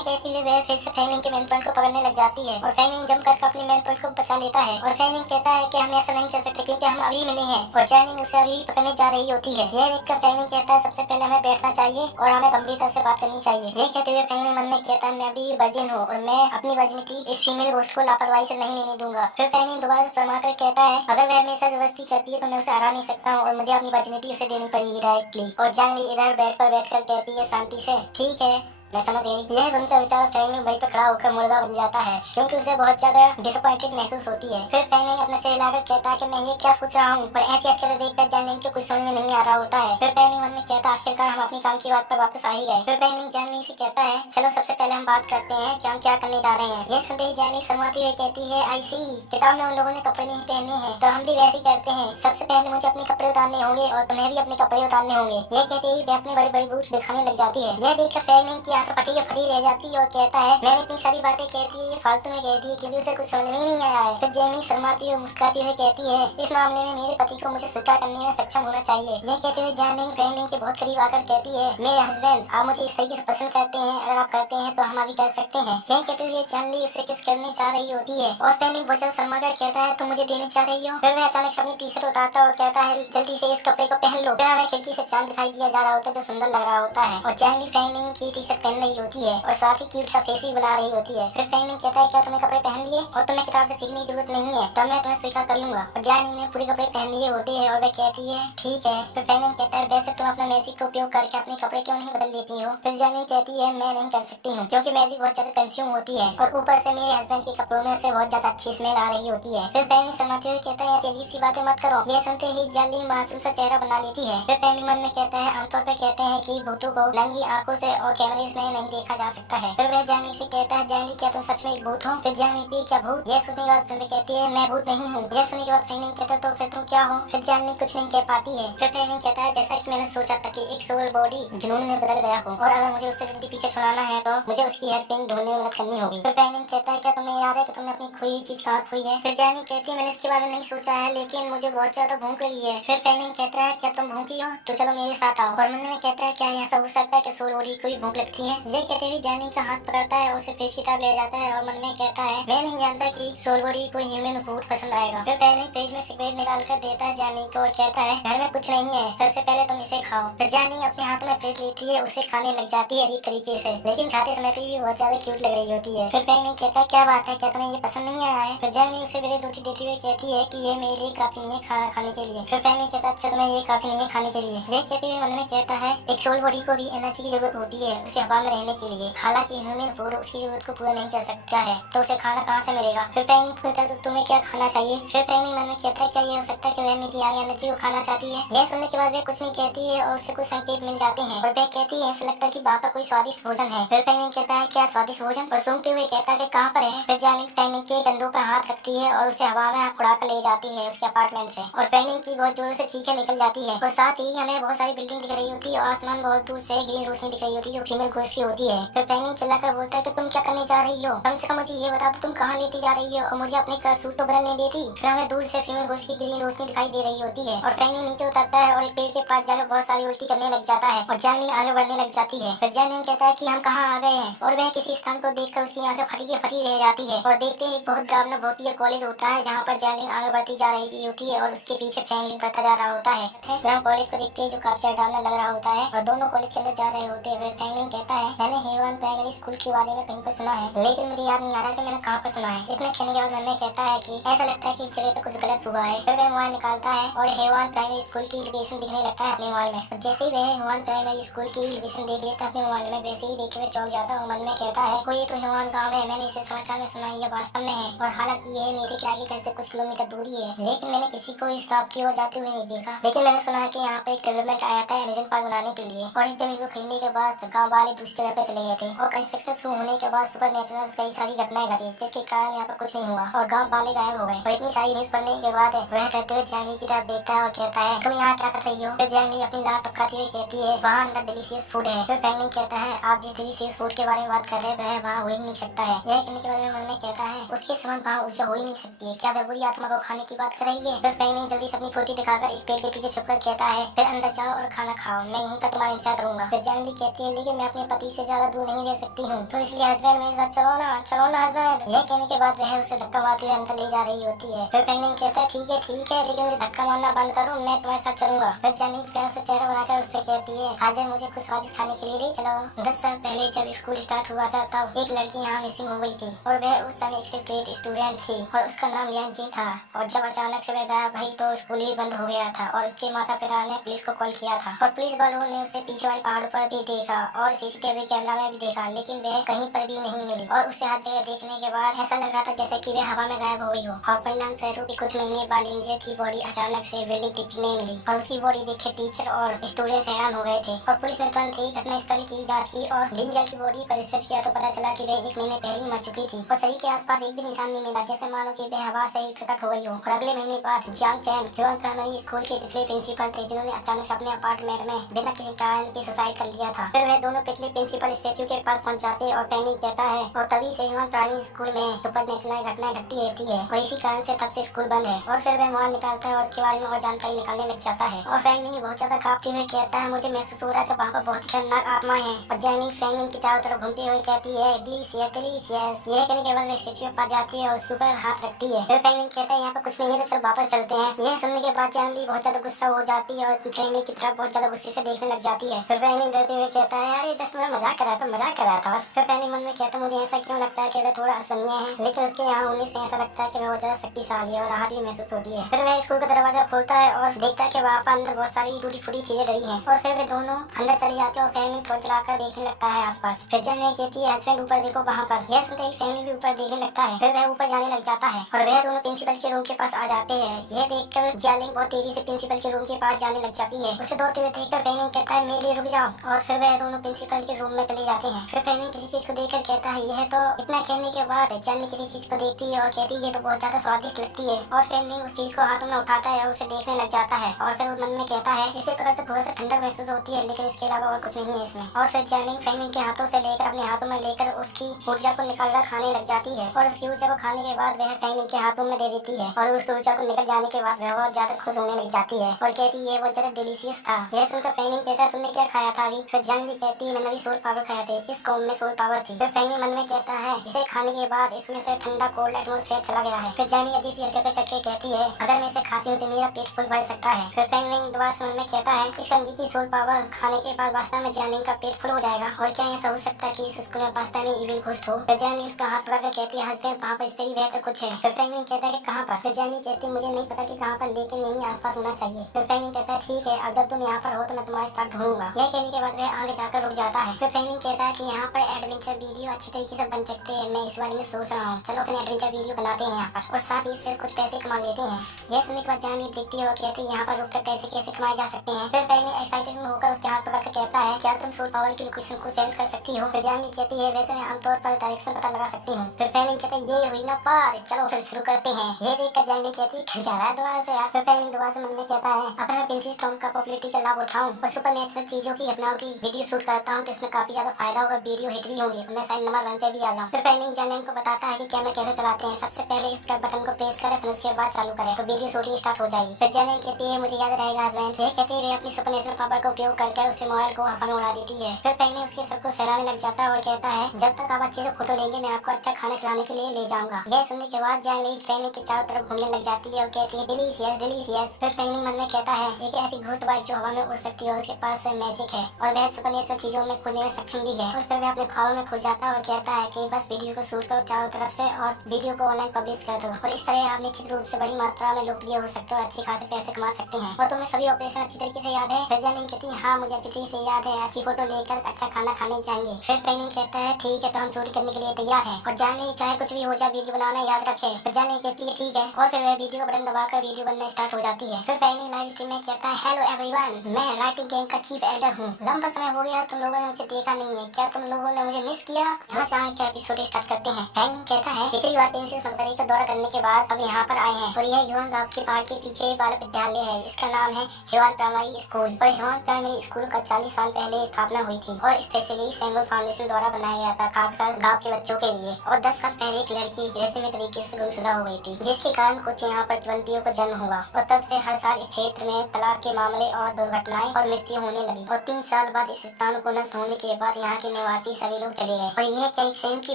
कहती हुए वह फिर से पेंगुइन के मेन पॉइंट को पकड़ने लग जाती है और पेंगुइन जम कर अपने मेन पॉइंट को बचा लेता है और पेंगुइन कहता है कि हम ऐसा नहीं कर सकते क्योंकि हम अभी मिले हैं, और जियांग ली उसे अभी पकड़ने जा रही होती है। यह देखकर पेंगुइन कहता है, सबसे पहले हमें बैठना चाहिए और हमें गंभीरता से बात करनी चाहिए। यह कहते हुए पेंगुइन मन में कहता है, मैं अभी भी वर्जिन हूँ और मैं अपनी वर्जिनिटी इस फीमेल होस्ट को लापरवाही से नहीं लेने दूंगा। फिर पेंगुइन दोबारा से शर्मा कर कहता है, अगर वह मेरे साथ जबरदस्ती करती है तो मैं उसे हरा नहीं सकता हूँ और मुझे अपनी वर्जिनिटी उसे देनी पड़ेगी डायरेक्टली। और जियांग ली इधर बेड पर बैठकर कहती है शांति से, ठीक है मैं समझ गई। यह सुनकर बेचारा पेंगुइन वहीं पर खड़ा होकर मुर्दा बन जाता है क्योंकि उसे बहुत ज्यादा डिसअपॉइंटेड महसूस होती है। फिर पेंगुइन अपने सिर हिलाकर कहता है कि मैं ये क्या सोच रहा हूँ, पर ऐसी हरकतें देखकर जियांग ली को कुछ समझ में नहीं आ रहा होता है। फिर पेंगुइन मन में कहता है, आखिरकार हम अपनी काम की बात पर वापस आ ही गए। फिर पेंगुइन जियांग ली से कहता है, चलो सबसे पहले हम बात करते हैं कि हम क्या करने जा रहे हैं। ये सुनते ही जियांग ली शर्माती हुई कहती है, आई सी, किताब में उन लोगों ने कपड़े नहीं पहने हैं तो हम भी वैसे ही करते हैं। सबसे पहले मुझे अपने कपड़े उतारने होंगे और तुम्हें भी अपने कपड़े उतारने होंगे। ये कहते ही वे अपने बड़े बड़े बूट्स दिखाने लग जाती है। यह देखकर पेंगुइन की आंखें फटी रह जाती है और कहता है, मैंने इतनी सारी बातें कहती है ये फालतू में कहती है क्योंकि उसे कुछ समझ में ही नहीं आया है। फिर जियांग ली शर्माती हुई मुस्कुराती हुई कहती है, इस मामले में मेरे पति को मुझे स्वीकार करने में सक्षम होना चाहिए। यह कहते हुए जियांग ली पेंगुइन के बहुत करीब आकर कहती है, मेरे हस्बैंड, आप मुझे इस तरीके से पसंद करते हैं, अगर आप करते हैं तो हम अभी कर सकते हैं। यह कहते हुए जियांग ली उससे किस करने जा रही होती है और पेंगुइन बहुत ज्यादा शर्मा कर कहता है, तुम मुझे देने जा रही हो? फिर वह अचानक से अपनी टी शर्ट उतारता और कहता है, जल्दी से इस कपड़े को पहन लो। फिर हमें खिड़की से चांद दिखाई दिया जा रहा होता है जो सुंदर लग रहा होता है और जियांग ली पेंगुइन की टी शर्ट पहन रही होती है और साथ ही क्यूट सा फेस भी बना रही होती है। फिर पेंगुइन कहता है, क्या तुमने कपड़े पहन लिए और तुम्हें किताब से सीखने की जरूरत नहीं है, तब मैं तुम्हें स्वीकार कर लूंगा। और जियांग ली ने पूरे कपड़े पहन लिए होते हैं और वह कहती है, ठीक है। फिर पेंगुइन कहता है, वैसे तुम अपना मैजिक का उपयोग करके अपने कपड़े क्यों नहीं बदल लेती हो? फिर जियांग ली कहती है, मैं नहीं कर सकती हूँ क्योंकि मैजिक बहुत ज्यादा कंज्यूम होती है और ऊपर से मेरे हस्बैंड के कपड़ों में से बहुत ज्यादा अच्छी स्मेल आ रही होती है। फिर पेंगुइन शर्माते हुए कहता है, ऐसी अजीब सी बातें मत करो। ये सुनते ही जियांग ली मासूम सा चेहरा बना लेती है। फिर पेंगुइन मन में कहता है, आमतौर पर कहते हैं कि भूतों को नंगी आंखों से और कैमरे में नहीं देखा जा सकता है। फिर वह जियांग ली से कहता है, जियांग ली, क्या तुम सच में एक भूत हो? फिर जियांग ली, क्या भूत? यह सुनने के बाद फिर कहती है, मैं भूत नहीं हूँ। यह सुनने के बाद पेंगुइन कहता है, तो फिर तुम क्या हो? फिर जानवी कुछ नहीं कह पाती है। फिर पेंगिन कहता है जैसा कि मैंने सोचा था कि एक सोल बॉडी जुनून में बदल गया हो और अगर मुझे उससे जल्दी पीछे छुड़ाना है तो मुझे उसकी हेल्पिंग ढूंढने में मदद करनी होगी। फिर पेंगिन कहता है क्या तुम्हें याद है कि तुमने अपनी खोई हुई चीज कहाँ खोई है? फिर जानवी कहती है मैंने इसके बारे में नहीं सोचा है लेकिन मुझे बहुत ज्यादा भूख लगी है। फिर पेंगिन कहता है क्या तुम भूखी हो तो चलो मेरे साथ आओ। और मन में कहता है क्या ऐसा हो सकता है कि सोल बॉडी को भी भूख लगती है? ये कहते हुए जानवी का हाथ पकड़ता है और उसे पेज किताब ले जाता है और मन में कहता है मैं नहीं जानता कि सोल बॉडी को ह्यूमन फूड पसंद आएगा। फिर पेंगिन पेज में सिगरेट निकाल कर देता है जानवी को और कहता है घर में कुछ नहीं है, सबसे पहले तुम इसे खाओ। फिर जानवी अपने हाथ में प्लेट लेती है, उसे खाने लग जाती है अजीब तरीके से, लेकिन खाते समय पे भी बहुत ज्यादा क्यूट लग रही होती है। फिर पेंगिन कहता है क्या बात है, क्या तुम्हें ये पसंद नहीं आया है? फिर जानवी उसे ब्रेड रोटी देती हुए कहती है कि ये मेरे लिए काफी नहीं है खाना खाने के लिए। फिर पेंगिन कहता है अच्छा तुम्हें ये काफी नहीं है खाने के लिए। ये कहते हुए मन में कहता है एक सोल बॉडी को भी एनर्जी की जरूरत होती है उसे हवा में रहने के लिए, हालांकि ह्यूमन फूड उसकी जरूरत को पूरा नहीं कर सकता है तो उसे खाना कहाँ से मिलेगा? फिर पेंगिन पूछता है तो तुम्हें क्या खाना चाहिए? फिर पेंगिन मन में कहता है क्या ये हो सकता है कि वह मेरी आगे एनर्जी को खाना चाहती है? यह सुनने के बाद वह कुछ नहीं कहती है और उसे कुछ संकेत मिल जाते हैं और वह कहती है ऐसा लगता है कि वहाँ पर कोई स्वादिष्ट भोजन है। फिर पेंगिन कहता है क्या स्वादिष्ट भोजन? और सूंघते हुए कहता है कि कहाँ पर है? फिर जानवी पेंगिन के कंधों पर हाथ रखती है और उसे हवा में उड़ा कर ले जाती है उसके अपार्टमेंट से और पेंगिन की बहुत जोर से चीखें निकल जाती है और साथ ही हमें बहुत सारी बिल्डिंग दिख रही होती है और आसमान बहुत दूर से ग्रीन रोशनी दिख रही होती है जो फीमेल घोस्ट की होती है। फिर पेंगिन चिल्लाकर बोलता है कि तुम क्या करने जा रही हो? कम से कम मुझे ये बता दो तुम कहाँ लेती जा रही हो और मुझे अपने करतूत तो बदलने देती। फिर हमें दूर से फीमेल घोस्ट की ग्रीन रोशनी दिखाई दे रही होती है और पेंगिन नीचे उतरता है और एक पेड़ के पास जाकर बहुत सारी उल्टी करने लग जाता है और जानवी आगे बढ़ने लग जाती है। फिर जानवी कहता है कि हम कहाँ आ गए हैं और वह किसी स्थान को देखकर उसकी आंखें फटी रह जाती है और देखते ही बहुत डरावना भूतिया कॉलेज होता है जहाँ पर जानवी आगे बढ़ती जा रही होती है और उसके पीछे पेंगिन बढ़ता जा रहा होता है। फिर हम कॉलेज को देखते हैं जो काफी ज्यादा डरावना लग रहा होता है और दोनों कॉलेज के अंदर जा रहे होते हैं। फिर पेंगिन कहता है मैंने हेवन प्राइमरी स्कूल के बारे में कहीं पर सुना है लेकिन मुझे याद नहीं आ रहा कि मैंने कहाँ पर सुना है। इतना कहने के बाद मन में कहता है कि ऐसा लगता है कि इस जगह पे कुछ गलत हुआ है। फिर वह मोबाइल निकालता है और हेवन प्राइमरी स्कूल की लोकेशन दिखने लगता है अपने मोबाइल में। जैसे ही वह हेवन प्राइमरी स्कूल की लोकेशन देख लेता है अपने मोबाइल में वैसे ही देखे हुए चौंक जाता है और मन में कहता है कोई तो हेवन गाँव है, मैंने इसे समाचार में सुना है ये वास्तव में है और हालांकि ये मेरे किराए के घर से कुछ किलोमीटर दूरी है लेकिन मैंने किसी को इस गाँव की ओर जाते हुए नहीं देखा। लेकिन मैंने सुना है कि यहाँ पे एक डेवलपमेंट आया था एम्यूजमेंट पार्क बनाने के लिए और इस जमीन को खरीदने के बाद गाँव वाले दूसरी जगह पे चले गए थे और कंस्ट्रक्शन शुरू होने के बाद सुपर नेचुरल कई सारी घटनाएं घटी जिसके कारण यहाँ पर कुछ नहीं हुआ और गाँव वाले गायब हो गए। और इतनी सारी न्यूज पढ़ने के बाद वह डरते हुए जानवी की तरफ देखता है और कहता है तुम यहाँ क्या कर रही हो? फिर जानवी अपनी दांत टपकाती हुई कहती है वहाँ अंदर डिलीशियस फूड है। फिर पेंगिन कहता है आप जिस डिलीशियस फूड के बारे में बात कर रहे हैं वह वहाँ हो ही नहीं सकता है। यह कहने के बाद मन में कहता है उसके समान वहाँ ऊर्जा हो ही नहीं सकती है, क्या वह बुरी आत्मा को खाने की बात कर रही है? फिर पेंगिन जल्दी से अपनी फुर्ती दिखाकर एक पेड़ के पीछे छुपकर कहता है फिर अंदर जाओ और खाना खाओ, मैं यहीं पर तुम्हारा इंतजार करूंगा। फिर जानवी कहती है लेकिन मैं अपने पति से ज्यादा दूर नहीं रह सकती हूँ तो इसलिए हस्बैंड मेरे साथ चलो ना हस्बैंड। यह कहने के बाद वह उसे धक्का मारते हुए अंदर ले जा रही होती है। फिर पेंगिन कहता है ठीक है लेकिन मुझे धक्का मारना बंद करो, मैं तुम्हारे साथ चलूंगा। फिर जानवी प्यार से चेहरा बनाकर उससे कहती है आज मुझे कुछ स्वादिष्ट खाने के लिए ले चलो। 10 साल पहले जब स्कूल स्टार्ट हुआ था तब एक लड़की यहाँ मिसिंग हो गई थी और वह उस समय एक ग्रेड स्टूडेंट थी और उसका नाम लियान जी था और जब अचानक से वह गायब भई तो स्कूल ही बंद हो गया था और उसके माता पिता ने पुलिस को कॉल किया था और पुलिस वालों ने उसे पीछे वाले पहाड़ पर भी देखा और सीसीटीवी कैमरा में भी देखा लेकिन वह कहीं पर भी नहीं मिली और उसे हर जगह देखने के बाद ऐसा लग रहा था जैसे कि वह हवा में गायब हो गई हो। और परिणाम स्वरूप कुछ महीने बाद लिंजे की बॉडी अचानक से बिल्डिंग टीचर में मिली और उसकी बॉडी देखे टीचर और स्टूडेंट्स हैरान हो गए थे और पुलिस ने तुरंत ही घटनास्थल की जांच की और लिंजा की बॉडी पर रिसर्च किया तो पता चला कि वह 1 महीने पहले ही मर चुकी थी और शरीर के आसपास एक भी निशान नहीं मिला जैसे मानो कि वह हवा से ही प्रकट हो गई हो। और अगले महीने बाद जियांग चैन ह्यून प्राइमरी स्कूल के पिछले प्रिंसिपल थे जिन्होंने अचानक से अपने अपार्टमेंट में बिना किसी कारण के सुसाइड कर लिया था। फिर वह दोनों पिछले प्रिंसिपल स्टैच्यू के पास पहुंच जाते और पेंगिन कहता है और तभी से ह्यून प्राइमरी स्कूल में सुपर नेचुरल घटनाएं घटती रहती है और इसी कारण से तब से स्कूल बंद है। और फिर वह मोबाइल निकालता है और उसके बारे में और जानकारी निकालने लग जाता है और पेंगिन बहुत ज्यादा कांपते हुए कहता है मुझे महसूस हो रहा है वहाँ पर बहुत ही खतरनाक आत्मा है। और जानवी पेंगिन की चारों तरफ घूमते हुए कहती है डिलीशियस। यह कहने के बाद वह स्टैच्यू के पास जाती है और उसके ऊपर हाथ रखती है। फिर पेंगिन कहता है यहाँ पर कुछ नहीं है तो चल वापस चलते हैं। यह सुनने के बाद जानवी बहुत ज्यादा गुस्सा हो जाती है और पेंगिन की तरफ बहुत ज्यादा गुस्से से देखने लग जाती है। फिर पेंगिन डरते हुए कहता है अरे जस्ट मैं मजाक कर रहा था बस। फिर पेंगिन मन में कहता मुझे ऐसा क्यों लगता है कि वह थोड़ा असमंजस है लेकिन उसके यहाँ होने से ऐसा लगता है कि वह बहुत ज्यादा शक्तिशाली है और राहत भी महसूस होती है। फिर वह स्कूल का दरवाजा खोलता है और देखता है कि वहाँ पर अंदर बहुत सारी टूटी फूटी चीजें डली हैं और फिर वे दोनों अंदर चले जाते हैं और पेंगिन टॉर्च चलाकर देखने लगता है आसपास। फिर जानवी कहती है हस्बैंड ऊपर देखो वहाँ पर। यह सुनते ही पेंगिन भी ऊपर देखने लगता है। फिर वह ऊपर जाने लग जाता है और वह दोनों प्रिंसिपल के रूम के पास आ जाते हैं। यह देखकर जियांग बहुत तेजी से प्रिंसिपल के रूम के पास जाने लग जाती है। उसे दौड़ते हुए देखकर पेंगिन कहता है मेरे लिए रुक जाओ और फिर वह दोनों प्रिंसिपल के रूम में चले जाते हैं। फिर पेंगिन किसी चीज को देखकर कहता है यह तो। इतना कहने के बाद जानवी किसी चीज को देखती है और कहती है ये तो बहुत ज्यादा स्वादिष्ट लगती है और पेंगिन उस चीज को हाथ हाथों में उठाता है और उसे देखने लग जाता है और फिर वो मन में कहता है इसे पकड़कर थोड़ा सा ठंडक महसूस होती है, लेकिन इसके अलावा और कुछ नहीं है इसमें। और फिर जियांग फेंग मिन के हाथों से लेकर अपने हाथों में लेकर उसकी ऊर्जा को निकालकर खाने लग जाती है और उसकी ऊर्जा को खाने के बाद वह फेंग मिन के हाथों में दे देती है और उस ऊर्जा को निकल जाने के बाद वह बहुत ज्यादा खुश होने लग जाती है और कहती है ये बहुत ज्यादा डिलीशियस था। यह सुनकर फेंग मिन कहता है तुमने क्या खाया था अभी? फिर जियांग कहती है मैंने अभी सोल पावर खाया थे, इस कौम में सोल पावर थी। फिर फेंग मिन मन में कहता है इसे खाने के बाद इसमें से ठंडा कोल्ड एटमॉस्फेयर चला गया है। फिर जियांग अजीब सी हरकतें करके कहती है अगर मैं इसे खाती हूँ तो मेरा पेट फुल भर सकता है। फिर फेंग मिन दोबारा से मन में कहता है इस कंघी की सोल पावर खाने के बाद वास्तव में जियांग का पेट फुल हो जाएगा और क्या ऐसा हो सकता है कि इस स्कूल में वास्तव में इविल घोस्ट हो? फिर जियांग उसका हाथ पकड़कर कहती है हस्बैंड वहाँ पर इससे भी बेहतर कुछ है। फिर फेंग मिन कहता है कि कहाँ पर? फिर जियांग कहती है मुझे नहीं पता कि कहाँ पर, लेकिन यहीं आसपास होना चाहिए। फिर फेंग मिन कहता है ठीक है, अब जब तुम यहाँ पर हो तो मैं तुम्हारे साथ ढूंढूंगा। यह कहने के बाद वह आगे जाकर रुक जाता है। फिर फेंग मिन कहता है कि यहाँ पर एडवेंचर वीडियो अच्छी तरीके से बन सकते हैं, मैं इस बारे में सोच रहा हूँ, चलो अपने एडवेंचर वीडियो बनाते हैं यहाँ पर और साथ ही इससे कुछ पैसे कमा लेते हैं। यह सुनने के बाद जियांग देखती है और कहती है यहाँ पर रुककर पैसे कैसे कमाए जा सकते हैं। फिर फेंग मिन एक्साइटेड में होकर उसके हाथ पकड़कर कहता है क्या तुम सोल पावर की लोकेशन को सेंस कर सकती हो? फिर जियांग कहती है वैसे मैं आमतौर पर डायरेक्शन पता लगा सकती हूँ। फिर फेंग मिन कहता है ये हुई ना बात, चलो फिर शुरू करते हैं। ये देखकर जियांग कहती है क्या रहा है दोबारा से यार? फिर फेंग मिन दोबारा से मन में कहता है अपने मैं प्रिंसी स्टॉर्म का पॉपुलैरिटी का लाभ उठाऊं और सुपर नेचुरल चीजों की घटनाओं की वीडियो शूट करता हूँ तो इसमें काफी ज्यादा फायदा होगा, वीडियो हिट भी होंगे, मैं शायद नंबर 1 पे भी आ जाऊँ। फिर फेंग मिन जियांग को बताता है कि कैमरा कैसे चलाते हैं, सबसे पहले इस बटन को प्रेस करें फिर उसके बाद चालू करें तो वीडियो शूटिंग स्टार्ट हो जाएगी। फिर जियांग कहती है मुझे याद रहेगा हस्बैंड। ये कहती है अपनी सुपर नेचुरल पावर का उपयोग करके उसके मोबाइल को हवा में उड़ा देती है। फिर फेंग मिन उसके सर को सहलाने लग जाता है और कहता है जब तक आप अच्छे से फोटो लेंगे मैं आपको अच्छा खाना खिलाने के लिए ले जाऊंगा। यह सुनने के बाद जियांग फेंग मिन के चारों तरफ घूमने लग जाती है और कहती है डिलीशियस डिलीशियस। फिर फेंग मिन मन में कहता है एक ऐसी घोस्ट बाइक जो हवा में उड़ सकती है और उसके पास मैजिक है और वह सुपर नेचुरल चीजों में खोजने में सक्षम भी है। और फिर वह अपने ख्वाबों में खो जाता है और कहता है कि बस वीडियो को शूट करो चारों तरफ से और वीडियो को ऑनलाइन पब्लिश कर दो और इस तरह आप निश्चित रूप से बड़ी मात्रा में लोकप्रिय हो सकते हो और अच्छी खासे पैसे कमा सकते हैं। और तुम्हें सभी ऑपरेशन अच्छी तरीके से याद है? फिर जियांग कहती है हाँ मुझे अच्छी तरीके से याद है, अच्छी फोटो लेकर अच्छा खाना खाने जाएंगे। फिर फेंग मिन कहता है ठीक है तो हम शूट करने के लिए तैयार हैं और जियांग चाहे कुछ भी हो जाए वीडियो बनाना याद रखे। फिर जियांग कहती है ठीक है और फिर वह वीडियो का बटन दबाकर वीडियो बनना स्टार्ट हो जाती है। फिर फेंग मिन लाइव स्ट्रीम में कहता है हेलो एवरीवन, मैं राइटिंग गैंग का चीफ एडिटर हूँ, लंबा समय हो गया तुम लोगों ने मुझे देखा नहीं है, क्या तुम लोगों ने मुझे मिस किया? यहाँ से आगे का एपिसोड स्टार्ट करते हैं। फेंग मिन कहता है पिछली बार प्रिंसेस मकबरे का दौरा करने के बाद अब यहाँ पर आए हैं और यह ह्यूआन गांव के पहाड़ के पीछे बालक विद्यालय है, इसका नाम है ह्यूआन प्राइमरी स्कूल। और ह्यूआन प्राइमरी स्कूल का 40 साल पहले स्थापना हुई थी और स्पेशली सेंगुल फाउंडेशन द्वारा बनाया गया था खासकर गाँव के बच्चों के लिए। और 10 साल पहले एक लड़की रहस्यमय तरीके से गुमशुदा हो गई थी जिसके कारण कुछ यहाँ पर किवंतियों को जन्म हुआ और तब से हर साल इस क्षेत्र में तलाक के मामले और दुर्घटनाएं और मृत्यु होने लगी। और 3 साल बाद इस स्थान को नष्ट होने के बाद यहाँ के निवासी सभी लोग चले गए और यह क्या एक शर्म की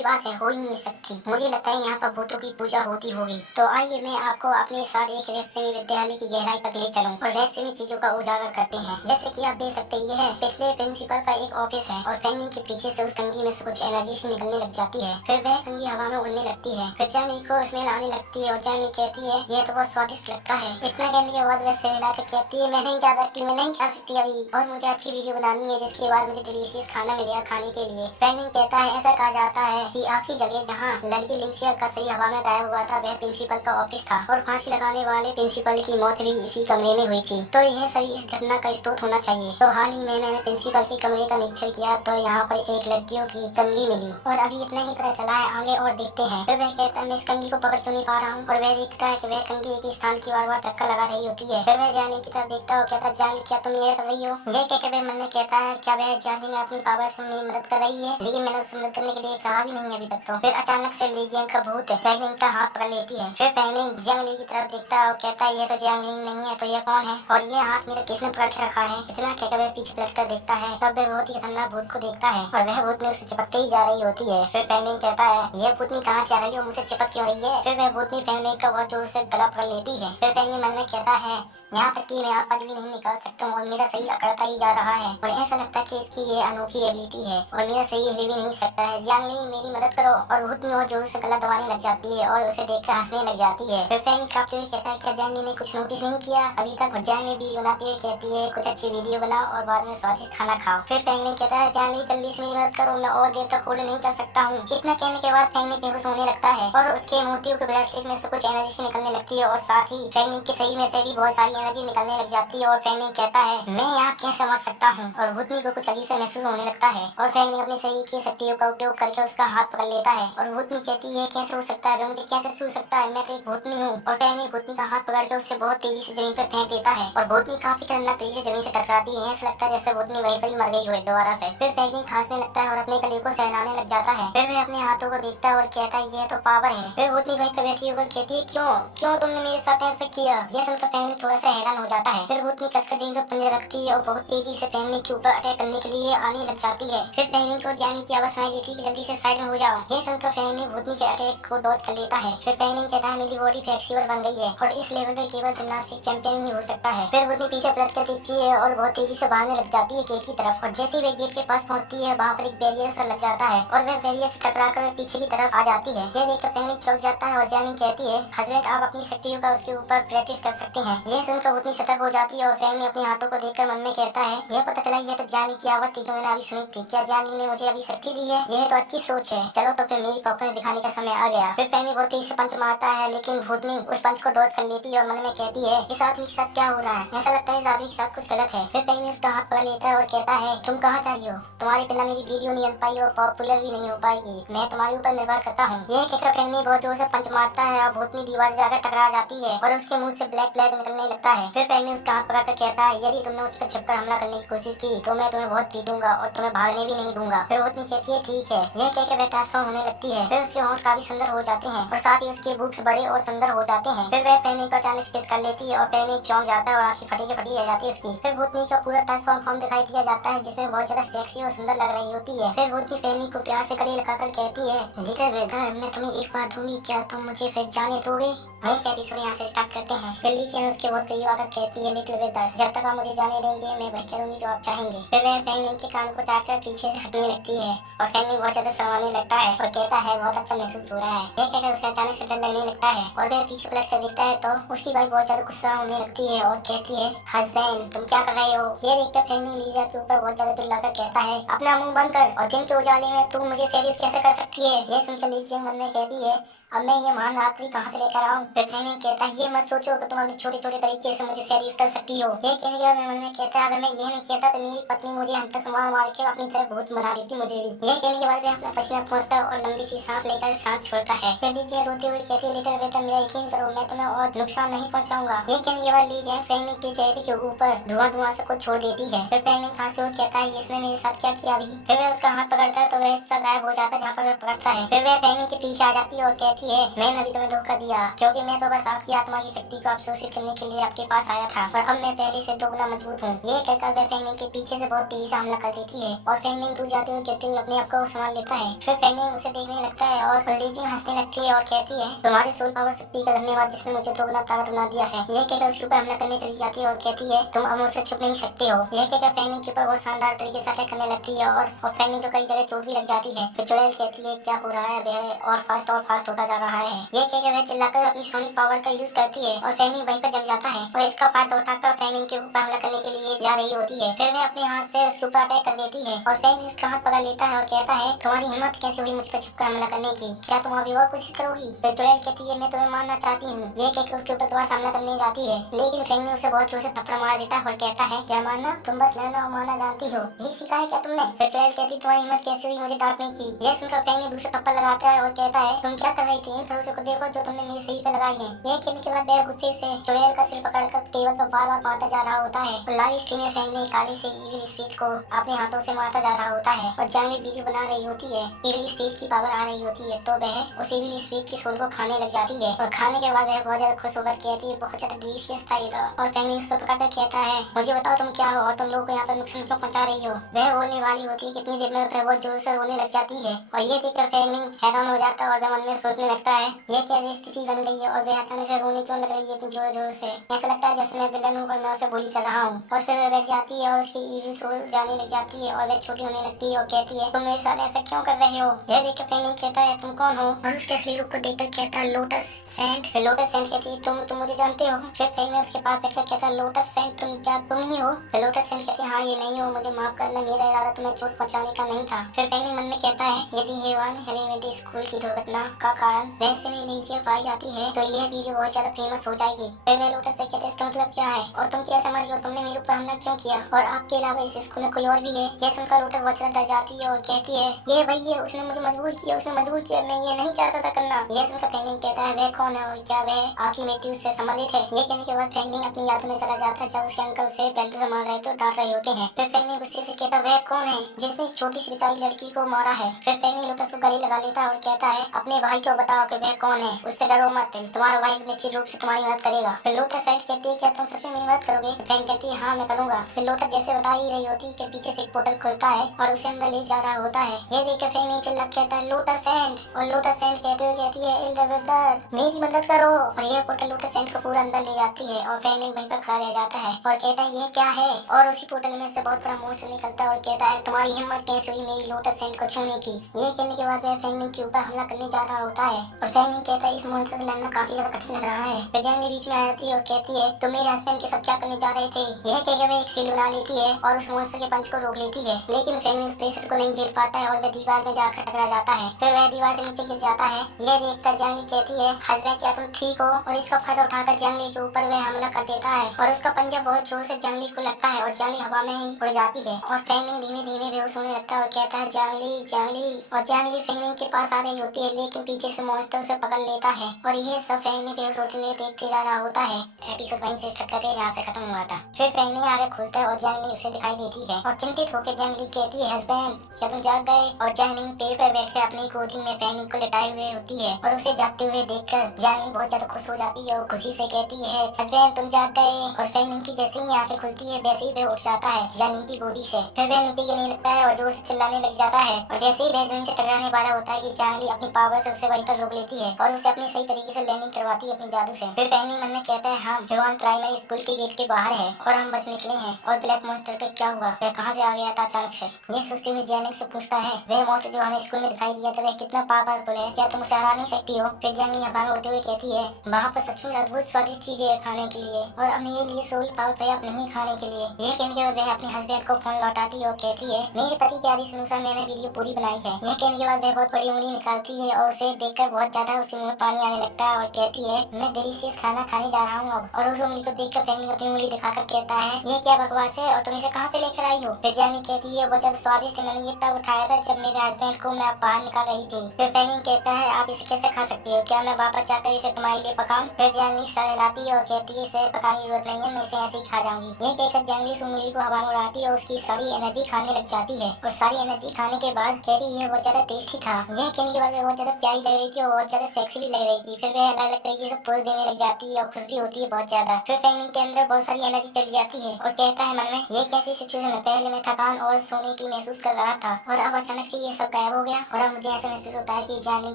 बात है, हो ही नहीं सकती। मुझे लगता है यहाँ पर भूतों की पूजा होती होगी। तो आइए मैं आपको अपने साथ एक रहस्यमय विद्यालय की गहराई तक ले चलूं और रहस्यमय चीजों का उजागर करते हैं। जैसे कि आप देख सकते हैं यह पिछले प्रिंसिपल का एक ऑफिस है और फेंग मिन के पीछे से उस कंघी में से कुछ एनर्जी से निकलने लग जाती है। फिर वह कंघी हवा में उड़ने लगती है। फिर जियांग को स्मेल आने लगती है और जियांग कहती है यह तो बहुत स्वादिष्ट लगता है। इतना कहने के बाद वह सिर हिलाकर कहती है मैं नहीं खा सकती, मैं नहीं खा सकती अभी, और मुझे अच्छी वीडियो बनानी है जिसके बाद मुझे डिलीशियस खाना मिलेगा खाने के लिए। फेंग मिन कहता है ऐसा कहा जाता है कि आखिरी जगह जहाँ लड़की लिंसिया का शरीर हवा में गायब हुआ था वह प्रिंसिपल का ऑफिस था और फांसी लगाने वाले प्रिंसिपल की मौत भी इसी कमरे में हुई थी। तो यह सभी इस घटना का स्रोत होना चाहिए। तो हाल ही में मैंने प्रिंसिपल के कमरे का निरीक्षण किया तो यहाँ पर एक लड़कियों की कंघी मिली और अभी इतना ही पता चला है, आगे और देखते हैं। फिर वह कहता है मैं इस कंघी को पकड़ क्यों नहीं पा रहा हूँ और वह देखता है कि वह कंघी एक स्थान की बार बार चक्कर लगा रही होती है। फिर वह जियांग की तरफ देखता है और कहता है जियांग क्या तुम ये कर रही हो? यह कहकर वह मन में कहता है क्या वह जियांग में अपनी पावर से मेरी मदद कर रही है, लेकिन मैंने उससे मदद करने के लिए कहा भी नहीं अभी तक। तो फिर अचानक से ली जियांग का भूत फेंग मिन का हाथ पकड़ लेती है। फिर फेंग मिन जियांग ली की तरफ देखता है और कहता है ये तो जियांग नहीं है तो ये कौन है और ये हाथ मेरा किसने पकड़ के रखा है? इतना कहकर वह पीछे पलट कर देखता है तब वह बहुत ही खतरनाक भूत को देखता है और वह भूतनी उससे चिपकते ही जा रही होती है। फिर फेंग मिन कहता है ये भूतनी कहाँ से आ रही हो, मुझसे चिपक क्यों रही है? फिर वह भूतनी फेंग मिन का बहुत जोर से गला पकड़ लेती है। फिर फेंग मिन मन में कहता है यहाँ तक कि मैं यहाँ पर भी नहीं निकाल सकता हूँ और मेरा सही अकड़ता ही जा रहा है और ऐसा लगता है कि इसकी ये अनोखी एबिलिटी है और मेरा सही हिल भी नहीं सकता है। जियांग ली मेरी मदद करो। और भूतनी और जोर से गला दबाने लग जाती है और उसे देखकर हंसने लग जाती है। फिर फेंग मिन कांपते हुए कहता है क्या जियांग ने कुछ नोटिस नहीं किया अभी तक? जियांग वीडियो बनाते हुए कहती है कुछ अच्छी वीडियो बनाओ और बाद में स्वादिष्ट खाना खाओ। फिर फेंग मिन कहता है जियांग ली जल्दी से मेरी मदद करो, मैं और देर तक होल्ड नहीं कर सकता हूँ। इतना कहने के बाद फेंग मिन बेहोश होने लगता है और उसके मोतियों के ब्रेसलेट में से कुछ एनर्जी से निकलने लगती है और साथ ही फेंग मिन के शरीर में से भी बहुत सारी एनर्जी निकलने लग जाती है और फेंगनिंग कहता है मैं यहाँ कैसे समझ सकता हूँ। और भूतनी को कुछ अजीब सा महसूस होने लगता है और फेंगनिंग अपने शरीर की शक्तियों का उपयोग करके उसका हाथ पकड़ लेता है। और भूतनी कहती है कैसे हो सकता है, मुझे कैसे छू सकता है, मैं तो एक भूतनी हूँ। और फेंगनिंग भूतनी का हाथ पकड़ के उससे बहुत तेजी से जमीन पर फेंक देता है और भूतनी काफी खतरनाक तरीके से जमीन से टकराती है। ऐसा लगता है जैसे भूतनी वहीं पर ही मर गई हो दोबारा से। फिर फेंगनिंग खांसने लगता है और अपने गले को सहलाने लग जाता है। फिर वह अपने हाथों को देखता है और कहता है ये तो पावर है। फिर भूतनी वहीं पर बैठी होकर कहती है क्यों क्यों तुमने मेरे साथ ऐसा किया। यह सुनकर फेंगनिंग थोड़ा सा हैरान हो जाता है। फिर भूतनी कसकर जमीन पर पंजे रखती है और बहुत तेजी से फेंगनिंग के ऊपर अटैक करने के लिए आने लग जाती है। फिर फेंगनिंग को जाने की आवाज सुनाई देती है कि जल्दी से साइड में हो जाओ। यह सुनकर फेंगनिंग भूतनी के अटैक को डॉज कर लेता है। फिर फेंगनिंग कहता है मेरी बॉडी फ्लेक्सिबल बन गई है और इस लेवल पे केवल जिम्नास्टिक चैंपियन ही हो सकता है। फिर भूतनी पीछे पलट कर देखती है और बहुत तेजी से भागने लग जाती है गेट की तरफ। और जैसे ही वे गेट के पास पहुंचती है वहाँ पर एक बैरियर सा लग जाता है और वह बैरियर से टकराकर पीछे की तरफ आ जाती है। यह देखकर फेंगनिंग चौंक जाता है और जैमिंग कहती है हस्बैंड आप अपनी शक्तियों का उसके ऊपर प्रैक्टिस कर सकते हैं। यह सुनकर भूतनी सतर्क हो जाती है और फेंगनिंग अपने हाथों को देखकर मन में कहता है यह पता चला यह तो जानी की आवाज थी जो मैंने अभी सुनी थी। क्या जानी ने मुझे अभी शक्ति दी है? यह तो अच्छी सोच है। चलो तो फिर मेरी पावर दिखाने का समय आ गया। फिर फेंगनिंग बहुत तेजी से पंच मारता है लेकिन भूतनी उस पंच को डॉज कर लेती है और मन में कहती है इस आदमी के साथ क्या हो रहा है, ऐसा लगता है इस आदमी के साथ कुछ गलत है। फिर फेंगनिंग उसका हाथ पकड़ लेता है और कहता है तुम कहाँ जा रही हो, तुम्हारे बिना मेरी वीडियो नहीं बन पाई और पॉपुलर भी नहीं हो पाएगी, मैं तुम्हारे ऊपर निर्भर करता हूँ। यह कहकर फेंगनिंग बहुत जोर से पंच मारता है और भूतनी दीवार से जाकर टकरा जाती है और उसके मुंह से ब्लैक ब्लड निकलने लगता है। फिर फेंगनिंग उसका हाथ पकड़कर कहता है यदि तुमने मुझ पर छिपकर हमला करने की कोशिश की तो मैं तुम्हें बहुत पीटूंगा और तुम्हें भागने भी नहीं दूंगा। फिर भूतनी कहती है ठीक है। यह कहकर वह ट्रांसफॉर्म होने लगती है। फिर उसके होंठ काफी सुंदर हो जाते हैं और साथ ही उसके बूट्स बड़े और सुंदर हो जाते हैं। फिर वह फेंगनिंग को अचानक से किस कर लेती है और फेंगनिंग चौंक जाता है और आंखें फटी की फटी रह जाती है उसकी। फिर भूतनी का पूरा ट्रांसफॉर्म फॉर्म दिखाई दिया जाता है जिसमें बहुत ज्यादा सेक्सी और सुंदर लग रही होती है। फिर भूतनी फेंगनिंग को प्यार से गले लगाकर कहती है लिटिल वेदर मैं तुम्हें एक बार दूंगी, क्या तुम मुझे फिर जाने दोगे? वहीं का एपिसोड यहाँ से स्टार्ट करते हैं। फिर लीची उसके बहुत करीब आकर कहती है लिटिल वेदर जब तक आप मुझे जाने देंगे मैं वही करूंगी जो आप चाहेंगे। फिर वह फेंगनिंग के कान को चाट कर पीछे हटने लगती है और फेंगनिंग बहुत ज्यादा शर्माने लगता है और कहता है बहुत अच्छा महसूस हो रहा है। यह कहकर उसे अचानक से डर लगने लगता है और वह पीछे पलट कर देखता है तो उसकी वाइफ बहुत ज्यादा गुस्सा होने लगती है और कहती है हस्बैंड तुम क्या कर रहे हो। ये देखकर फेंगनिंग लीजा के ऊपर बहुत ज्यादा चिल्लाकर कहता है अपना मुंह बंद कर और दिन के उजाले में तू मुझे सीरियस कैसे कर सकती है। यह सुनकर लीजिया मन में कहती है अब मैं ये महान रात्रि कहाँ से लेकर आऊँ। फिर फेंगनिंग कहता है ये मत सोचो कि तुम अपने छोटे छोटे तरीके से मुझे सेड्यूस कर सकती हो। ये कहने के बाद मन में कहता है अगर मैं ये नहीं कहता तो मेरी पत्नी मुझे हंटर से मार के अपनी तरफ भूत बना देती मुझे भी। ये कहने के बाद वह अपना पसीना पहुंचता है और लंबी सी सांस लेकर सांस छोड़ता है। फिर लीजिया रोते हुए कहती है लिटिल बेटा मेरा यकीन करो मैं तुम्हें और नुकसान नहीं पहुंचाऊंगा। ये कहने के बाद लीजिया फेंगनिंग के चेहरे के ऊपर धुआं से कुछ छोड़ देती है। फिर फेंगनिंग खांसते हुए कहता है इसने मेरे साथ क्या किया अभी। फिर वह उसका हाथ पकड़ता है तो वह हिस्सा गायब हो जाता है जहाँ पर वह पकड़ता है। फिर वह फेंगनिंग के पीछे आ जाती है और कहती है मैंने अभी धोखा दिया क्योंकि मैं तो बस आपकी आत्मा की शक्ति को अवशोषित करने के लिए आपके पास आया था और अब मैं पहले से दोगुना मजबूत हूँ। ये कहकर वह फेंगनिंग के पीछे से बहुत तेजी से हमला कर देती है और फेंगनिंग दूर जाते हुए कहते हुए अपने आप को संभाल लेता है। फिर फेंगनिंग उसे देखने लगता है और लीजिंग हंसने लगती है और कहती है तुम्हारी सोल पावर शक्ति का धन्यवाद जिसने मुझे दोगुना ताकत बना दिया है। यह कहकर उसके ऊपर हमला करने चली जाती है और कहती है तुम अब मुझसे छुप नहीं सकते हो। यह कहकर फेंगनिंग के ऊपर बहुत शानदार तरीके से अटैक करने लगती है और फेंगनिंग को कई जगह चोट भी लग जाती है। फिर चुड़ैल कहती है क्या हो रहा है, वह और फास्ट होता जा रहा है। यह कहकर वह चिल्लाकर अपनी सोनिक पावर का यूज करती है और फेंगनिंग वहीं पर जम जाता है और इसका फायदा उठाकर फेंगनिंग के ऊपर हमला करने के लिए जा रही होती है। फिर वह अपने हाथ से उसके ऊपर अटैक कर देती है और फेंगनिंग उसका हाथ पकड़ लेता है और कहता है तुम्हारी हिम्मत कैसे हुई मुझ पर छुपकर हमला करने की, क्या तुम अभी और कोशिश करोगी। फिर चुड़ैल कहती है मैं तुम्हें मारना चाहती हूँ। ये कहकर उसके ऊपर दोबारा हमला करने जाती है लेकिन फेंगनिंग उसे बहुत जोर से थप्पड़ मार देता है और कहता है क्या मारना, तुम बस लड़ना और मारना जानती हो, यही सीखा है क्या तुमने। फिर चुड़ैल कहती तुम्हारी हिम्मत कैसे हुई मुझे डांटने की। यह सुनकर फेंगनिंग दूसरा थप्पड़ लगाता है और कहता है तुम क्या कर रही थी, इन खरोचों को देखो जो तुमने मेरे शरीर पर लगाई है। यह कहने के बाद वह गुस्से से चुड़ैल का सिर पकड़कर टेबल पर बार बार मारता जा रहा होता है और लाइव स्ट्रीम में फेंगनिंग काली से इविल स्पीच को अपने हाथों से मारता जा रहा होता है और जहाँ वीडियो बना रही होती है इविल स्पीच की पावर आ रही होती है तो वह उस इविल स्पीच की सोल को खाने लग जाती है और खाने के बाद वह बहुत ज्यादा खुश होकर कहती है बहुत ज्यादा डिलीशियस था ये तो। और फेंगनिंग उसको पकड़कर कहता है मुझे बताओ तुम क्या हो और तुम लोगों को यहाँ पर नुकसान क्यों पहुंचा रही हो। वह बोलने वाली होती है कितनी देर में वह बहुत जोर से रोने लग जाती है और ये देखकर फेंगनिंग हैरान हो जाता है और वह मन में सोचने लगता है ये कैसी स्थिति बन गई है और वह अचानक से रोने क्यों लग रही है इतनी जोर जोर से। ऐसा लगता है जैसे मैं विलन हूँ और मैं उसे बुली कर रहा हूँ। और फिर वह बैठ जाती है और उसकी इविल सोल जाने लग जाती है और वह छोटी होने लगती है और कहती है तुम मेरे साथ ऐसा क्यों कर रहे हो। यह देखकर फेंगनिंग कहता है तुम कौन हो और उसके असली रूप को देखकर कहता है लोटस सेंट। लोटस सेंट कहती है तुम मुझे जानते हो। फिर फेंगनिंग उसके पास बैठकर कहता है लोटस सेंट तुम ही हो। लोटस सेंट कहती है हाँ ये मैं ही हूँ, मुझे माफ करना, मेरा इरादा तुम्हें चोट पहुंचाने का नहीं था। फिर फेंगनिंग मन में कहता है यदि हेवन एलिमेंट्री स्कूल की दुर्घटना का कारण रहस्य में लीजिया पाई जाती है तो यह वीडियो बहुत ज्यादा फेमस हो जाएगी। फिर वह लोटस से कहते इसका मतलब क्या है और तुम क्या समझ लो, तुमने मेरे ऊपर हमला क्यों किया और आपके अलावा इस स्कूल में कोई और भी है। यह सुनकर लोटस बहुत ज्यादा डर जाती है और कहती है ये वही है, उसने मुझे मजबूर किया, उसने मजबूर किया, मैं ये नहीं चाहता था करना। यह सुनकर फेंगनिंग कहता है वह कौन है और क्या वह आपकी बेटी उससे संबंधित है। ये कहने के बाद फेंगनिंग अपनी यादों में चला जाता है जब उसके अंकल उसे बेल्ट से मार रहे तो डांट रहे होते हैं। फिर फेंगनिंग गुस्से से कहता वह कौन है जिसने इस छोटी सी बेचारी लड़की को मारा है। फिर फेंगनिंग लोटस को गले लगा लेता है और कहता है अपने भाई को बताओ कि वह कौन है, उससे डरो मत, तुम्हारा भाई निश्चित रूप से तुम्हारी मदद करेगा। फिर लोटस साइड कहती है क्या तुम सच में मेरी मदद करोगे। फेंग कहती है हाँ मैं करूंगा। फिर लोटस जैसे बता ही रही होती है कि पीछे से एक पोर्टल खुलता है और उसे अंदर ले जा रहा होता है। ये देखकर फेंग चिल्ला कहता है लोटस एंड, और लोटस एंड कहते हुए कहती है एल्डर ब्रदर मेरी मदद करो। और यह पोर्टल लोटस एंड को पूरा अंदर ले जाती है और फेंग वहीं पर खड़ा रह जाता है और कहता है ये क्या है। और उसी पोर्टल में से बहुत बड़ा मोस्ट निकलता है और कहता है तुम्हारी हिम्मत कैसे हुई मेरी लोटस एंड को छूने की। ये कहने के बाद वह फेंग के ऊपर हमला करने जा रहा होता है और फेंग कहता है इस मोस्ट से लड़ना काफी ज्यादा कठिन लग रहा है। फिर जंगली बीच में आ जाती है और कहती है तुम मेरे हस्बैंड के साथ क्या करने जा रहे थे। यह कहकर वह एक सील बना लेती है और उस मोस्ट के पंच को रोक लेती है, लेकिन फेंग उस प्रेशर को नहीं झेल पाता है और वह दीवार में जाकर टकरा जाता है। फिर वह दीवार से नीचे गिर जाता है। यह देखकर जंगली कहती है हस्बैंड क्या तुम ठीक हो, और इसका फायदा उठाकर जंगली के ऊपर वह हमला कर देता है और उसका पंजा बहुत जोर से जंगली को लगता है और जंगली हवा में ही उड़ जाती है और फेंग धीमे धीमे बेहोश होने लगता है और कहता है जंगली जंगली। और जंगली फेंग के पास आ रही होती है लेकिन पीछे से मॉन्स्टर उसे पकड़ लेता है और यह सब फेंग बेहोश होते हुए देखते जा रहा होता है। एपिसोड वहीं से स्टार्ट करते हैं जहाँ से खत्म हुआ था। फिर फेंग आगे खुलता है और जंगली उसे दिखाई देती है और चिंतित होकर जंगली कहती है हस्बैंड क्या तुम जाग गए। और जंगली पेड़ पर बैठकर अपनी गोदी में फेंग को लिटाए हुए होती है और उसे जागते हुए देखकर जंगली बहुत ज्यादा खुश हो जाती है और खुशी से कहती है हस्बैंड तुम जाग गए। और फेंग की जैसे ही आंखें खुलती है वैसे ही वह उठ जाता है जंगली की गोदी से। फिर वह नीचे गिरने लगता है और जोर से चिल्लाने लग जाता है और जैसे ही वह जमीन से टकराने वाला होता है कि जंगली अपनी पावर से उसे वहीं पर रोक लेती है और उसे अपनी सही तरीके से लैंडिंग करवाती है अपनी जादू से। फिर फेंग मन में कहता है हम ह्यूमन प्राइमरी स्कूल के गेट के बाहर है और हम बच निकले हैं और ब्लैक मॉन्स्टर का क्या हुआ, वह कहाँ से आ गया था अचानक से। ये सोचते हुए जैनिक से पूछता है वह मॉन्स्टर जो हमें स्कूल में दिखाई दिया था वह कितना पावरफुल है, क्या तुम उसे हरा नहीं सकती हो। फिर जैनिक हवा में उड़ते हुए कहती है वहाँ पर सचमुच अद्भुत स्वादिष्ट चीजें है खाने के लिए और अब मेरे लिए सोल पावर पर्याप्त नहीं खाने के लिए। यह कहने के बाद वह अपने हस्बैंड को फोन लौटाती है और कहती है मेरे पति के आदेश अनुसार मैंने वीडियो पूरी बनाई है। यह कहने के बाद वह बहुत बड़ी उंगली निकालती है और उसे देखकर बहुत ज्यादा उसके मुंह में पानी आने लगता है और कहती है मैं डिलीशियस खाना खाने जा रहा हूँ अब। और उस उंगली को देखकर फेंग अपनी उंगली दिखाकर कहता है ये क्या बकवास है और तुम इसे कहाँ से लेकर आई हो। फिर जैनी कहती है बहुत ज्यादा स्वादिष्ट है, मैंने ये तब उठाया था जब मेरे हस्बैंड को मैं बाहर निकाल रही थी। फिर फेंग कहता है आप इसे कैसे खा सकती हो, क्या मैं वापस जाकर इसे तुम्हारे लिए पकाऊं। फिर जैनी सर लाती है और कहती है इसे पकाने की जरूरत नहीं है, मैं इसे ऐसे ही खा जाऊंगी। ये कहकर जैनी उस उंगली को हवा में उड़ाती है और उसकी सारी एनर्जी खाने लग जाती है और सारी एनर्जी खाने के बाद कहती है बहुत ज्यादा टेस्टी था। यह कहने के बाद बहुत ज्यादा प्यारी लग रही थी और बहुत ज्यादा सेक्सी भी लग रही थी। फिर वह अलग अलग तरीके से पोज देने लग जाती है और खुश भी होती है बहुत ज्यादा। फिर फेंग के अंदर बहुत सारी एनर्जी चली जाती है और कहता है मन में ये कैसी सिचुएशन है, पहले मैं थकान और सोने की महसूस कर रहा था और अब अचानक से ये सब गायब हो गया और अब मुझे ऐसा महसूस होता है कि जानने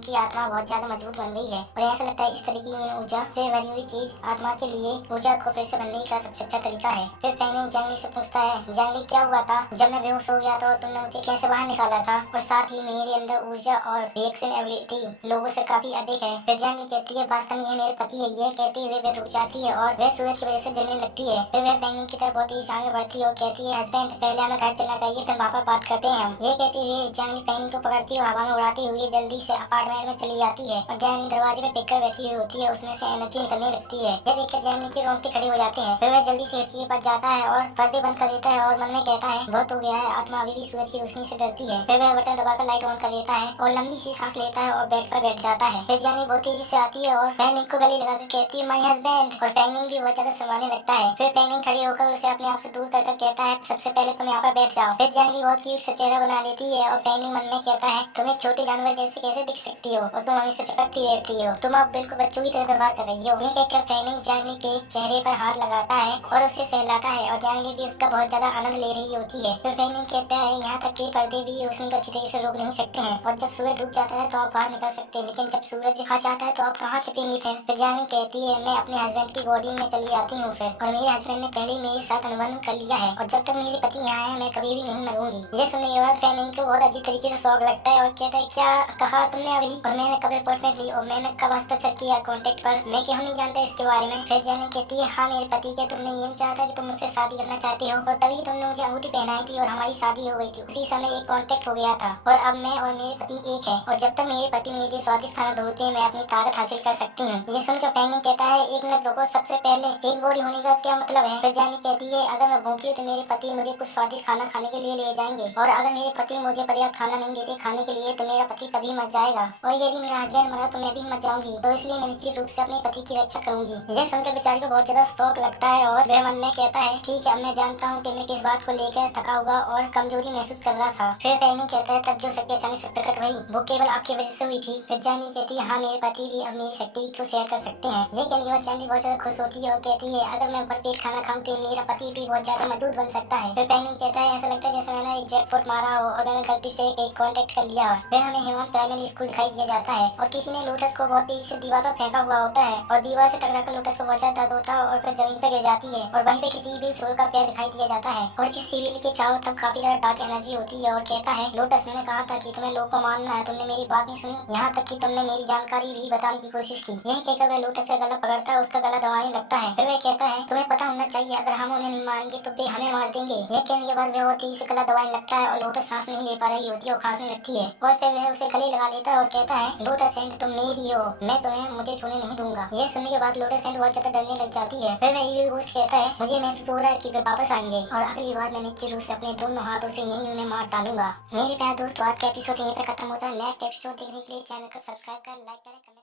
की आत्मा बहुत ज्यादा मजबूत बन गई है और ऐसा लगता है इस तरह की ऊर्जा से भरी हुई चीज आत्मा के लिए ऊर्जा को फिर से बनने का सबसे अच्छा तरीका है। फिर फेंग जंगली से पूछता है जंगली क्या हुआ था जब मैं बेहोश हो गया था और तुमने मुझे कैसे बाहर निकाला था और साथ ही मेरे अंदर ऊर्जा और रिएक्शन एबिलिटी लोगों से काफी अधिक है। फिर जंगली कहती है वास्तव में ये मेरे पति है। ये कहते हुए वह रुक जाती है और वह सूरज की वजह से जलने लगती है। फिर वह फेंग की तरफ बहुत ही आगे बढ़ती है और कहती है हस्बैंड पहले हमें घर चलना चाहिए फिर वहाँ पर बात करते हैं हम। ये कहते हुए जंगली फेंग को पकड़ती है हवा में उड़ाती हुई जल्दी से अपार्टमेंट में चली जाती है और जंगली दरवाजे पे टिककर बैठी हुई होती है, उसमें से एनर्जी निकलने लगती है। यह देखकर जंगली की रोंगटे खड़ी हो जाते हैं। फिर वह जल्दी से खिड़की के पास जाता है और पर्दे बंद कर देता है और मन में कहता है बहुत हो गया है, आत्मा अभी भी सूरज की रोशनी से डरती है। फिर वह बटन दबाकर लाइट ऑन कर देता है और लंबी सी सांस लेता है और बेड पर बैठ जाता है। फिर जंगली बहुत तेजी से आती है और फेंग को गले लगाकर कहती है माय हस्बैंड और फेंग भी बहुत ज्यादा शर्माने लगता है। फिर फेंग खड़ी होकर उसे अपने आप से दूर कर कहता है सबसे पहले तुम यहाँ पर बैठ जाओ। फिर जंगली बहुत क्यूट सा चेहरा बना लेती है और फेंग मन में कहता है तुम एक छोटे जानवर जैसे कैसे दिख सकती हो और तुम हमेशा चटकती रहती हो, तुम अब बिल्कुल बच्चों की तरह व्यवहार कर रही हो। ये कहकर फेंग जंगली के चेहरे पर हाथ लगाता है और उसे सहलाता है और जंगली भी उसका बहुत ज्यादा आनंद ले रही होती है। फिर फेंग कहता है यहाँ तक कि पर्दे भी रोशनी को अच्छी तरीके से रोक नहीं सकते हैं और जब सूरज डूब जाता है तो आप बाहर निकल सकते हैं, लेकिन जब सूरज आ जाता है तो आप कहाँ छिपेंगी। फिर जंगली कहती है मैं अपने हस्बैंड की बॉडी में चली आती हूँ फिर और मेरे हस्बैंड ने पहले मेरे साथ अनुबंध कर लिया है और जब तक मेरे पति यहाँ है मैं कभी भी नहीं मरूंगी। ये सुनने के बाद फेंग को बहुत अजीब तरीके से शौक लगता है और कहता है क्या कहा तुमने अभी और मैंने कब अपॉइंटमेंट ली और मैंने कब हस्ताक्षर किया कॉन्टेक्ट पर, मैं क्यों नहीं जानता इसके बारे में। फिर जंगली कहती है हाँ मेरे पति के तुमने ये नहीं कहा था कि तुम मुझसे शादी करना चाहती हो और तभी तुमने मुझे अंगूठी पहनाई थी और हमारी शादी हो गई थी, उसी समय एक कॉन्टेक्ट हो गया था और अब मैं और मेरे पति एक है और जब तक मेरे पति मेरे लिए स्वादिष्ट खाना ढूंढते हैं मैं अपनी ताकत हासिल कर सकती हूँ। ये सुनकर फेंग कहता है एक मिनट रुको, सबसे पहले एक बॉडी होने का क्या मतलब है। फिर जानी कहती है अगर मैं भूखी हूँ तो मेरे पति मुझे कुछ स्वादिष्ट खाना खाने के लिए ले जाएंगे, और अगर मेरे पति मुझे पर्याप्त खाना नहीं देते खाने के लिए तो मेरा पति तभी मर जाएगा, और यदि मेरा हस्बैंड मरा तो मैं भी मर जाऊंगी, तो इसलिए मैं निश्चित रूप से अपने पति की रक्षा करूंगी। यह सुनकर बेचारी को बहुत ज्यादा शौक लगता है और वह मन में कहता है ठीक है, अब मैं जानता हूँ कि मैं किस बात को लेकर थका हुआ और कमजोरी महसूस कर रहा था। फिर पैनी कहता है तब जो शक्ति अचानक से प्रकट हुई वो केवल आपकी वजह से हुई थी। फिर जानी कहती है हाँ, मेरे पति भी अब मेरी शक्ति को शेयर कर सकते हैं। ये कहने के बाद जानी बहुत ज्यादा खुश होती है और कहती है अगर मैं भरपेट खाना खाऊं तो मेरा पति भी बहुत ज्यादा मजबूत बन सकता है। फिर पैनी कहता है ऐसा लगता है जैसे मैंने एक जैकपॉट मारा हो और मैंने गलती से एक कांटेक्ट कर लिया। फिर हमें हेमंत प्राइमरी स्कूल दिखाई दिया जाता है और किसी ने लोटस को बहुत तेजी से दीवार पर फेंका हुआ होता है और दीवार से टकराकर लोटस को बहुत ज्यादा दर्द होता है और फिर जमीन पर गिर जाती है और वहीं पे किसी सिविल सोल का पैर दिखाई दिया जाता है और इस सिविल के चारों तरफ काफी ज्यादा डार्क एनर्जी होती है और कहता है लोटस, मैंने कहा था कि तुम्हें लोग को मानना है, तुमने मेरी बात नहीं सुनी, यहाँ तक कि तुमने मेरी जानकारी भी बताने की कोशिश की। यही कहकर वह लोटस का गला पकड़ता है, उसका गला दबाने लगता है। फिर वह कहता है तुम्हें पता होना चाहिए अगर हम उन्हें नहीं मारेंगे तो वे हमें मार देंगे। यह कहने के बाद वह तेजी से गला दबाने लगता है और लोटस सांस नहीं ले पा रही होती है और खांसने लगती है और फिर वह उसे गले लगा लेता है और कहता है लोटस एंड तुम मेरी हो, मैं तुम्हें मुझे छूने नहीं दूंगा। यह सुनने के बाद लोटस एंड बहुत ज्यादा डरने लग जाती है। फिर वह इविल घोस्ट कहता है मुझे महसूस हो रहा है कि वे वापस आएंगे और अगली बार मैं निश्चित रूप से अपने दोनों हाथों से यही उन्हें मार डालूंगा। मेरे प्यारे दोस्तों, आज का एपिसोड यहीं पे खत्म होता है। नेक्स्ट एपिसोड देखने के लिए चैनल को सब्सक्राइब कर, लाइक करें,